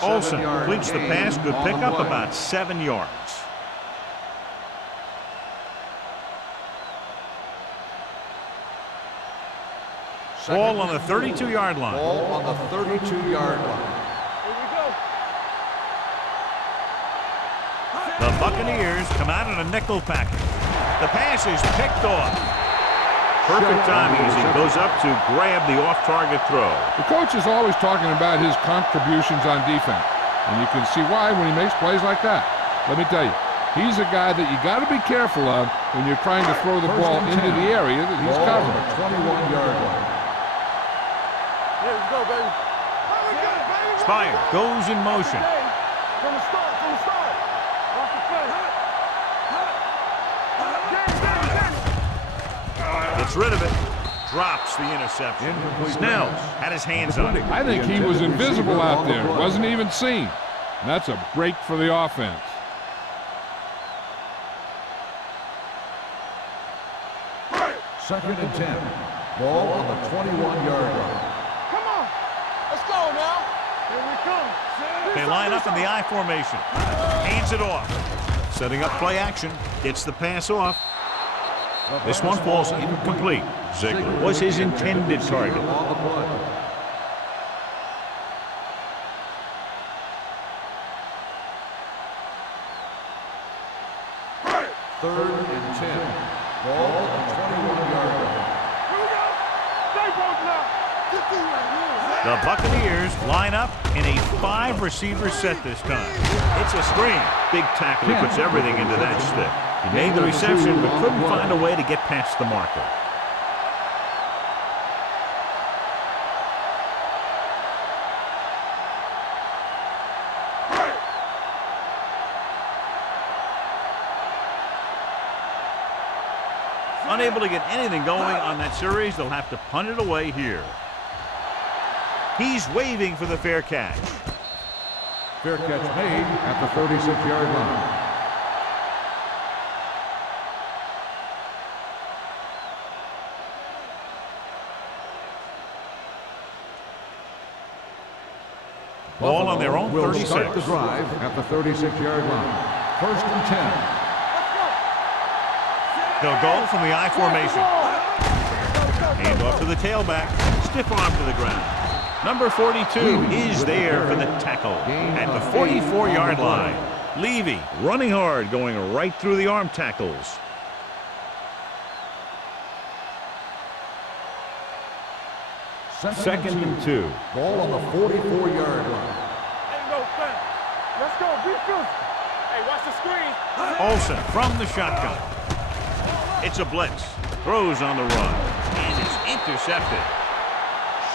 Olsen completes the pass. Good pickup, about 7 yards. Ball on the 32-yard line. Ball on the 32-yard line. Here we go. The Buccaneers come out in a nickel package. The pass is picked off. Perfect timing as he goes up to grab the off-target throw. The coach is always talking about his contributions on defense, and you can see why when he makes plays like that. Let me tell you, he's a guy that you got to be careful of when you're trying to throw the ball into the area that he's covering. 21-yard line. Here we go, baby. Spire goes in motion. From the start, from the start. Watch the play. Gets rid of it. Drops the interception. Snell had his hands on it. I think he was invisible out there. Wasn't even seen. And that's a break for the offense. Second and 10. Ball on the 21-yard line. Come on. Let's go now. Here we come. They line up in the I formation. Hands it off. Setting up play action. Gets the pass off. This one falls incomplete. Ziegler was his intended target. On the play. Third and 10. Ball on the 21-yard line. Here we go. Stay broken up. Get through right here. The Buccaneers line up in a 5-receiver set this time. It's a screen. Big tackle. He puts everything into that stick. He made the reception but couldn't find a way to get past the marker. Unable to get anything going on that series, they'll have to punt it away here. He's waving for the fair catch. Fair catch made at the 36-yard line. Ball on their own Will 36. start the drive at the 36-yard line. First and 10. They'll go from the I formation. Hand off to the tailback. Stiff arm to the ground. Number 42 is there for the tackle at the 44-yard line. Levy running hard, going right through the arm tackles. Second and 2. Ball on the 44-yard line. Ain't no thing. Let's go. Be good. Hey, watch the screen. Olsen from the shotgun. It's a blitz. Throws on the run. And it's intercepted.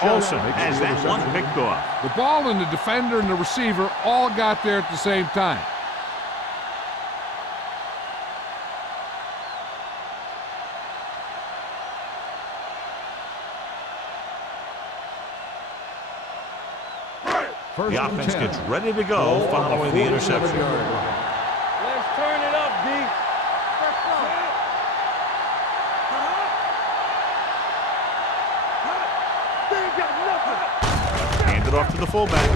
Olsen has that one picked off. The ball and the defender and the receiver all got there at the same time. First The and offense 10. gets ready to go following the interception. Let's turn it up, D. Let's go. They ain't got nothing. Handed off to the fullback.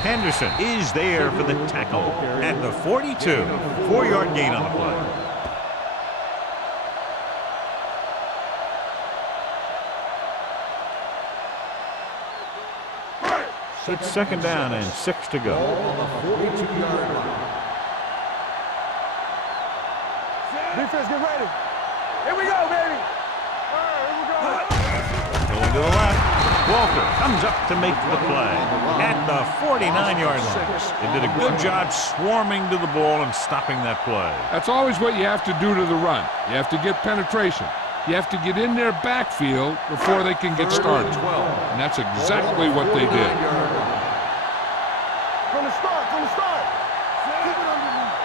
Henderson is there for the tackle at the 42. 4-yard gain on the play. It's second down and 6 to go. On the 42-yard line. Defense, get ready. Here we go, baby. All right, here we go. Going to the left. Walker comes up to make the play at the 49-yard line. They did a good job swarming to the ball and stopping that play. That's always what you have to do to the run. You have to get penetration. You have to get in their backfield before they can get started. And that's exactly what they did. From the start, from the start. Keep it underneath.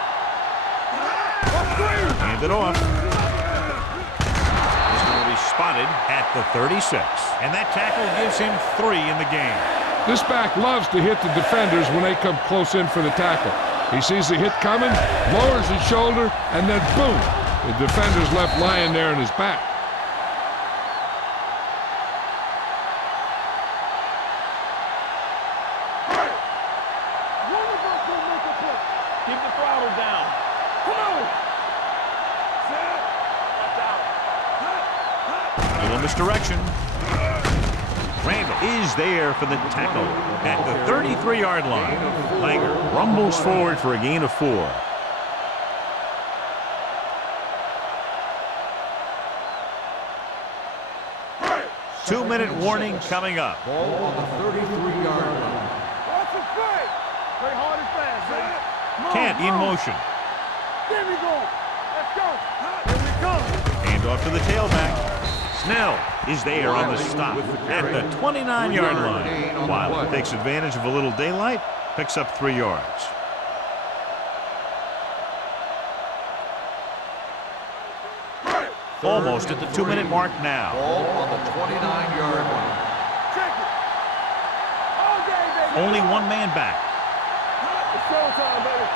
Hand it off. He's going to be spotted at the 36. And that tackle gives him 3 in the game. This back loves to hit the defenders when they come close in for the tackle. He sees the hit coming, lowers his shoulder, and then boom, the defender's left lying there in his back. Keep the throttle down. Come on. A little misdirection. Randall is there for the tackle at the 33-yard line. Langer rumbles forward for a gain of 4. Two-minute warning coming up. Ball on the 33-yard line. Watch the play. Play hard and fast, man. Kent in motion. There we go. Let's go. Here we come. Hand off to the tailback. Snell is there on the stop at the 29-yard line. Wilder takes advantage of a little daylight, picks up 3 yards. Almost at the 2-minute mark now. Ball on the 29-yard line. Check it. All day, baby. Only 1 man back. It's showtime, baby.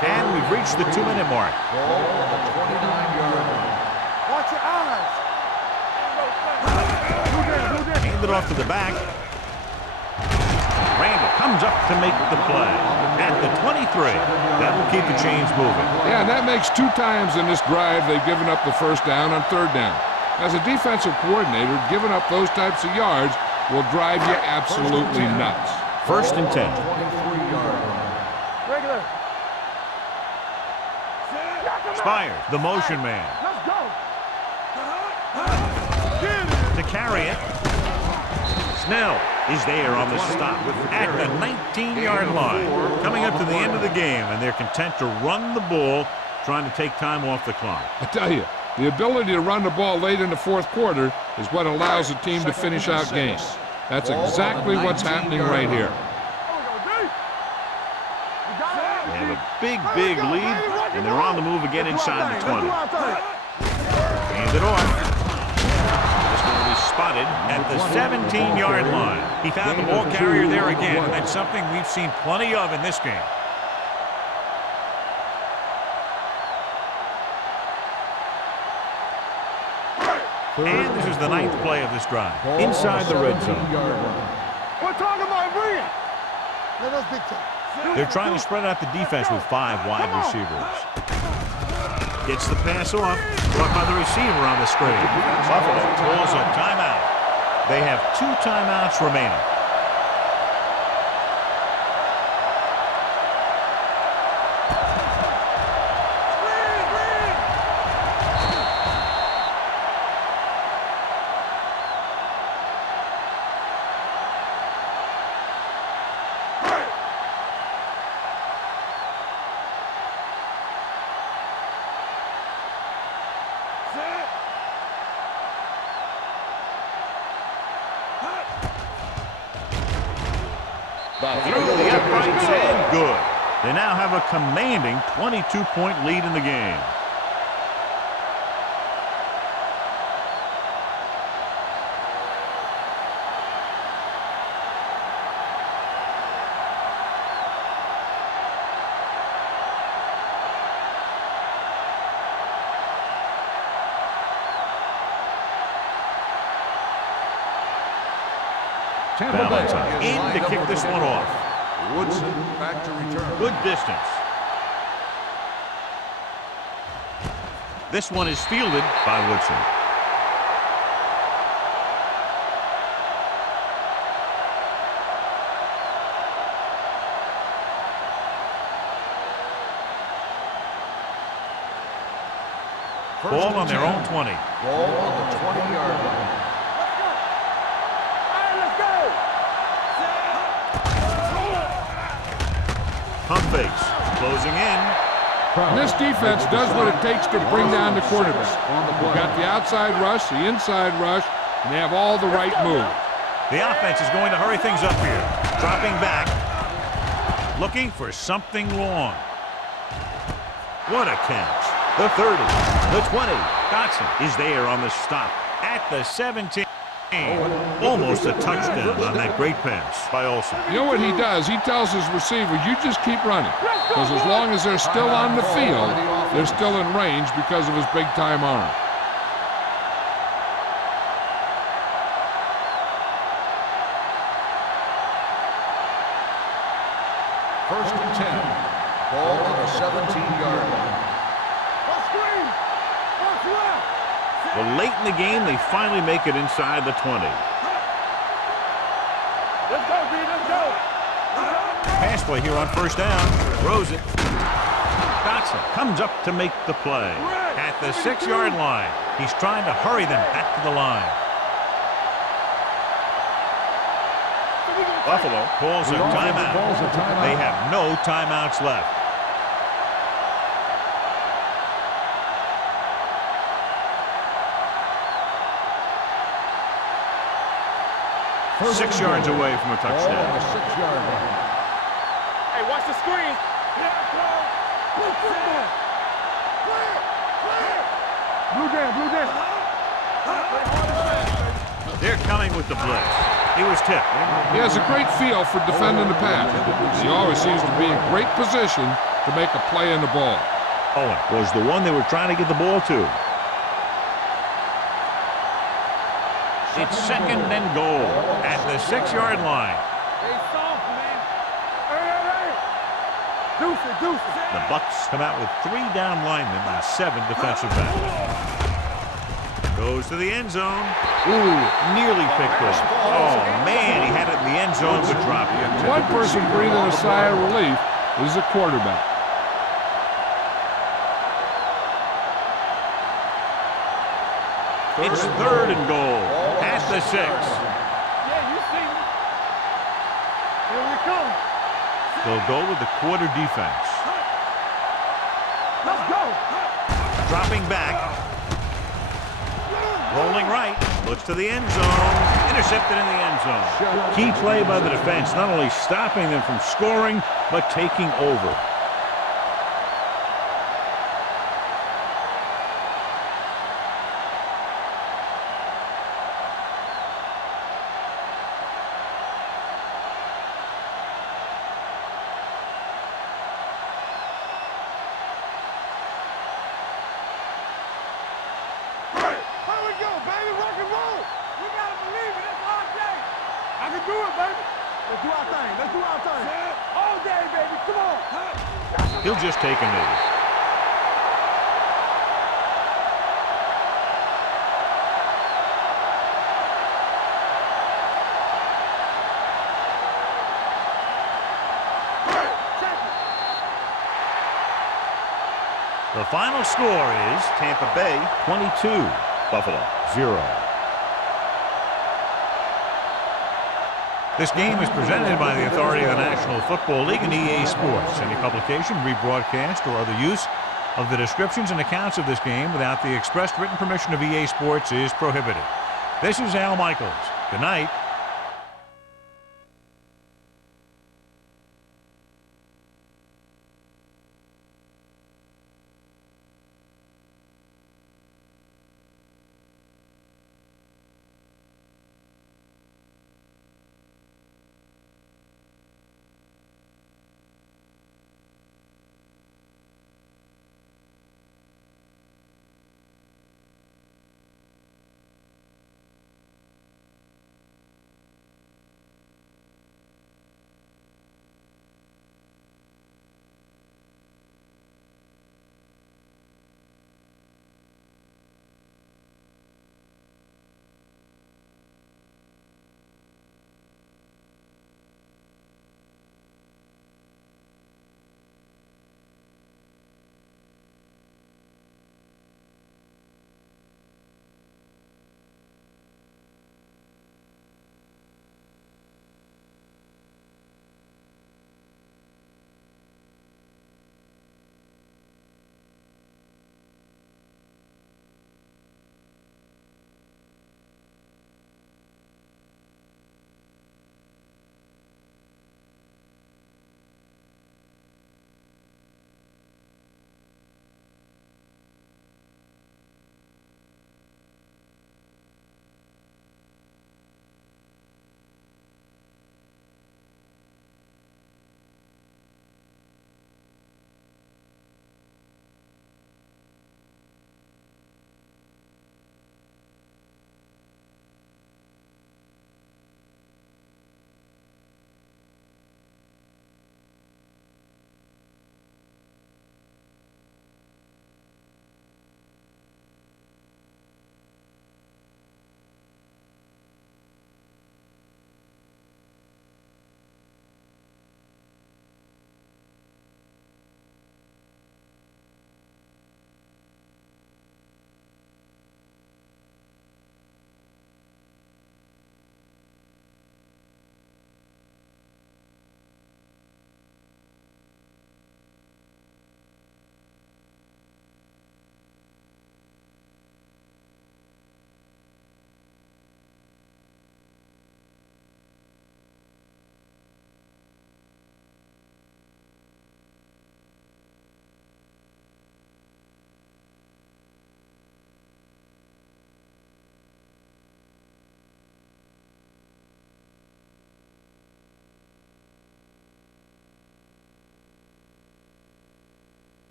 And we've reached the 2-minute mark. Ball on the 29-yard line. Watch your eyes. Handed off to the back. Randall comes up to make the play at the 23. That will keep the chains moving. Yeah, and that makes 2 times in this drive they've given up the first down on 3rd down. As a defensive coordinator, giving up those types of yards will drive you absolutely nuts. 1st and 10. 23-yard line. Regular. Spires, the motion man. Let's go. To carry it. Snell is there on the stop at the 19-yard line. Coming up to the end of the game, and they're content to run the ball, trying to take time off the clock. I tell you, the ability to run the ball late in the 4th quarter is what allows a team to finish out games. That's exactly what's happening right here. They have a big lead, and they're on the move again inside the 20. Hand it off. It's going to be spotted at the 17-yard line. He found the ball carrier there again, and that's something we've seen plenty of in this game. And this is the 9th play of this drive. Inside the red zone. We're talking about bringing. Let us big time. They're trying to spread out the defense with 5 wide receivers. Gets the pass off. Caught by the receiver on the screen. Buffalo calls a timeout. They have 2 timeouts remaining. Through the uprights and good. They now have a commanding 22-point lead in the game. Valentine in to kick this one off. Woodson back to return. Good distance. This one is fielded by Woodson. Ball on their own 20. Ball on the 20-yard line. Pump fakes, closing in. This defense does what it takes to bring down the quarterback. They've got the outside rush, the inside rush, and they have all the right moves. The offense is going to hurry things up here. Dropping back. Looking for something long. What a catch. The 30, the 20. Dotson is there on the stop at the 17. Almost a touchdown on that great pass by Olsen. You know what he does? He tells his receiver, you just keep running. Because as long as they're still on the field, they're still in range because of his big-time arm. First and 10. Ball on the 17-yard line. Well, late in the game, they finally make it inside the 20. Let's go, B, let's go. Pass play here on first down. Throws it. Dotson comes up to make the play. At the 6-yard line. He's trying to hurry them back to the line. Buffalo calls a timeout. They have no timeouts left. First 6 yards away from a touchdown. Ball on the 6-yard line. Hey, watch the screen. Blue down. They're coming with the blitz. He was tipped. He has a great feel for defending the pass. He always seems to be in great position to make a play in the ball. Owen was the one they were trying to get the ball to. It's second and goal at the 6-yard line. Hey, soft, man. Hey. Deuce it. The Bucks come out with 3 down linemen and 7 defensive backs. Goes to the end zone. Ooh, nearly picked off. Oh, man, he had it in the end zone but dropped it. One person breathing a sigh of relief is the quarterback. It's third and goal at the 6. Yeah, you see me. Here we come. They'll go with the quarter defense. Let's go. Dropping back. Rolling right. Looks to the end zone. Intercepted in the end zone. Key play by the defense, not only stopping them from scoring, but taking over. He'll just take a knee. The final score is Tampa Bay 22, Buffalo 0. This game is presented by the authority of the National Football League and EA Sports. Any publication, rebroadcast, or other use of the descriptions and accounts of this game without the expressed written permission of EA Sports is prohibited. This is Al Michaels. Good night.